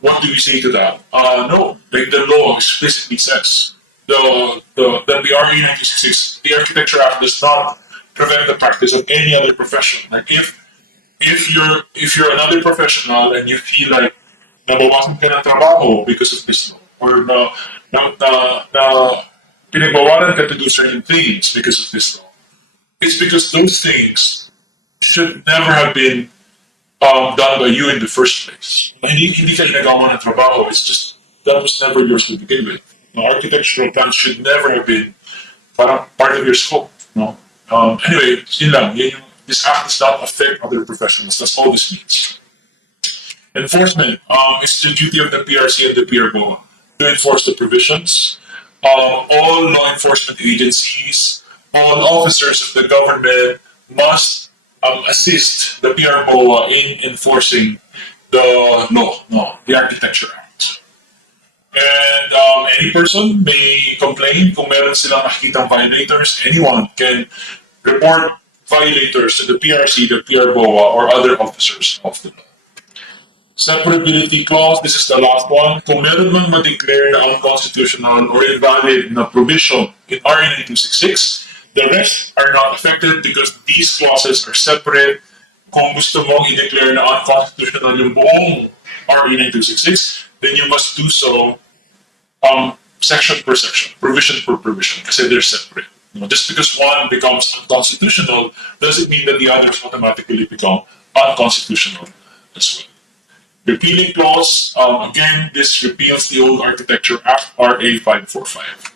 what do we say to that? No, like the law explicitly says, the RA 9266, the Architecture Act does not prevent the practice of any other profession. Like if you're another professional and you feel like nabawasan ka ng trabaho because of this law, or pinagbawalan ka to do certain things because of this law, it's because those things should never have been done by you in the first place. Hindi ka ginagawa ng trabaho. It's just, that was never yours to begin with. Architectural plans should never have been part of your scope. No? Anyway, yun lang. This act does not affect other professionals. That's all this means. Enforcement is the duty of the PRC and the PRBOA to enforce the provisions. All law enforcement agencies, all officers of the government must assist the PRBOA in enforcing the law, the Architecture Act. And any person may complain kung meron silang nakikitang violators. Anyone can report violators to the PRC, the PRBOA, or other officers of the law. Separability clause, this is the last one. Kung meron mang ma-declare na unconstitutional or invalid na provision in RA 9266, the rest are not affected because these clauses are separate. Kung gusto mong i-declare na unconstitutional yung buong RA 9266, then you must do so section per section, provision per provision, kasi they're separate. Just because one becomes unconstitutional doesn't mean that the others automatically become unconstitutional as well. Repealing clause, again, this repeals the old Architecture Act, RA 545.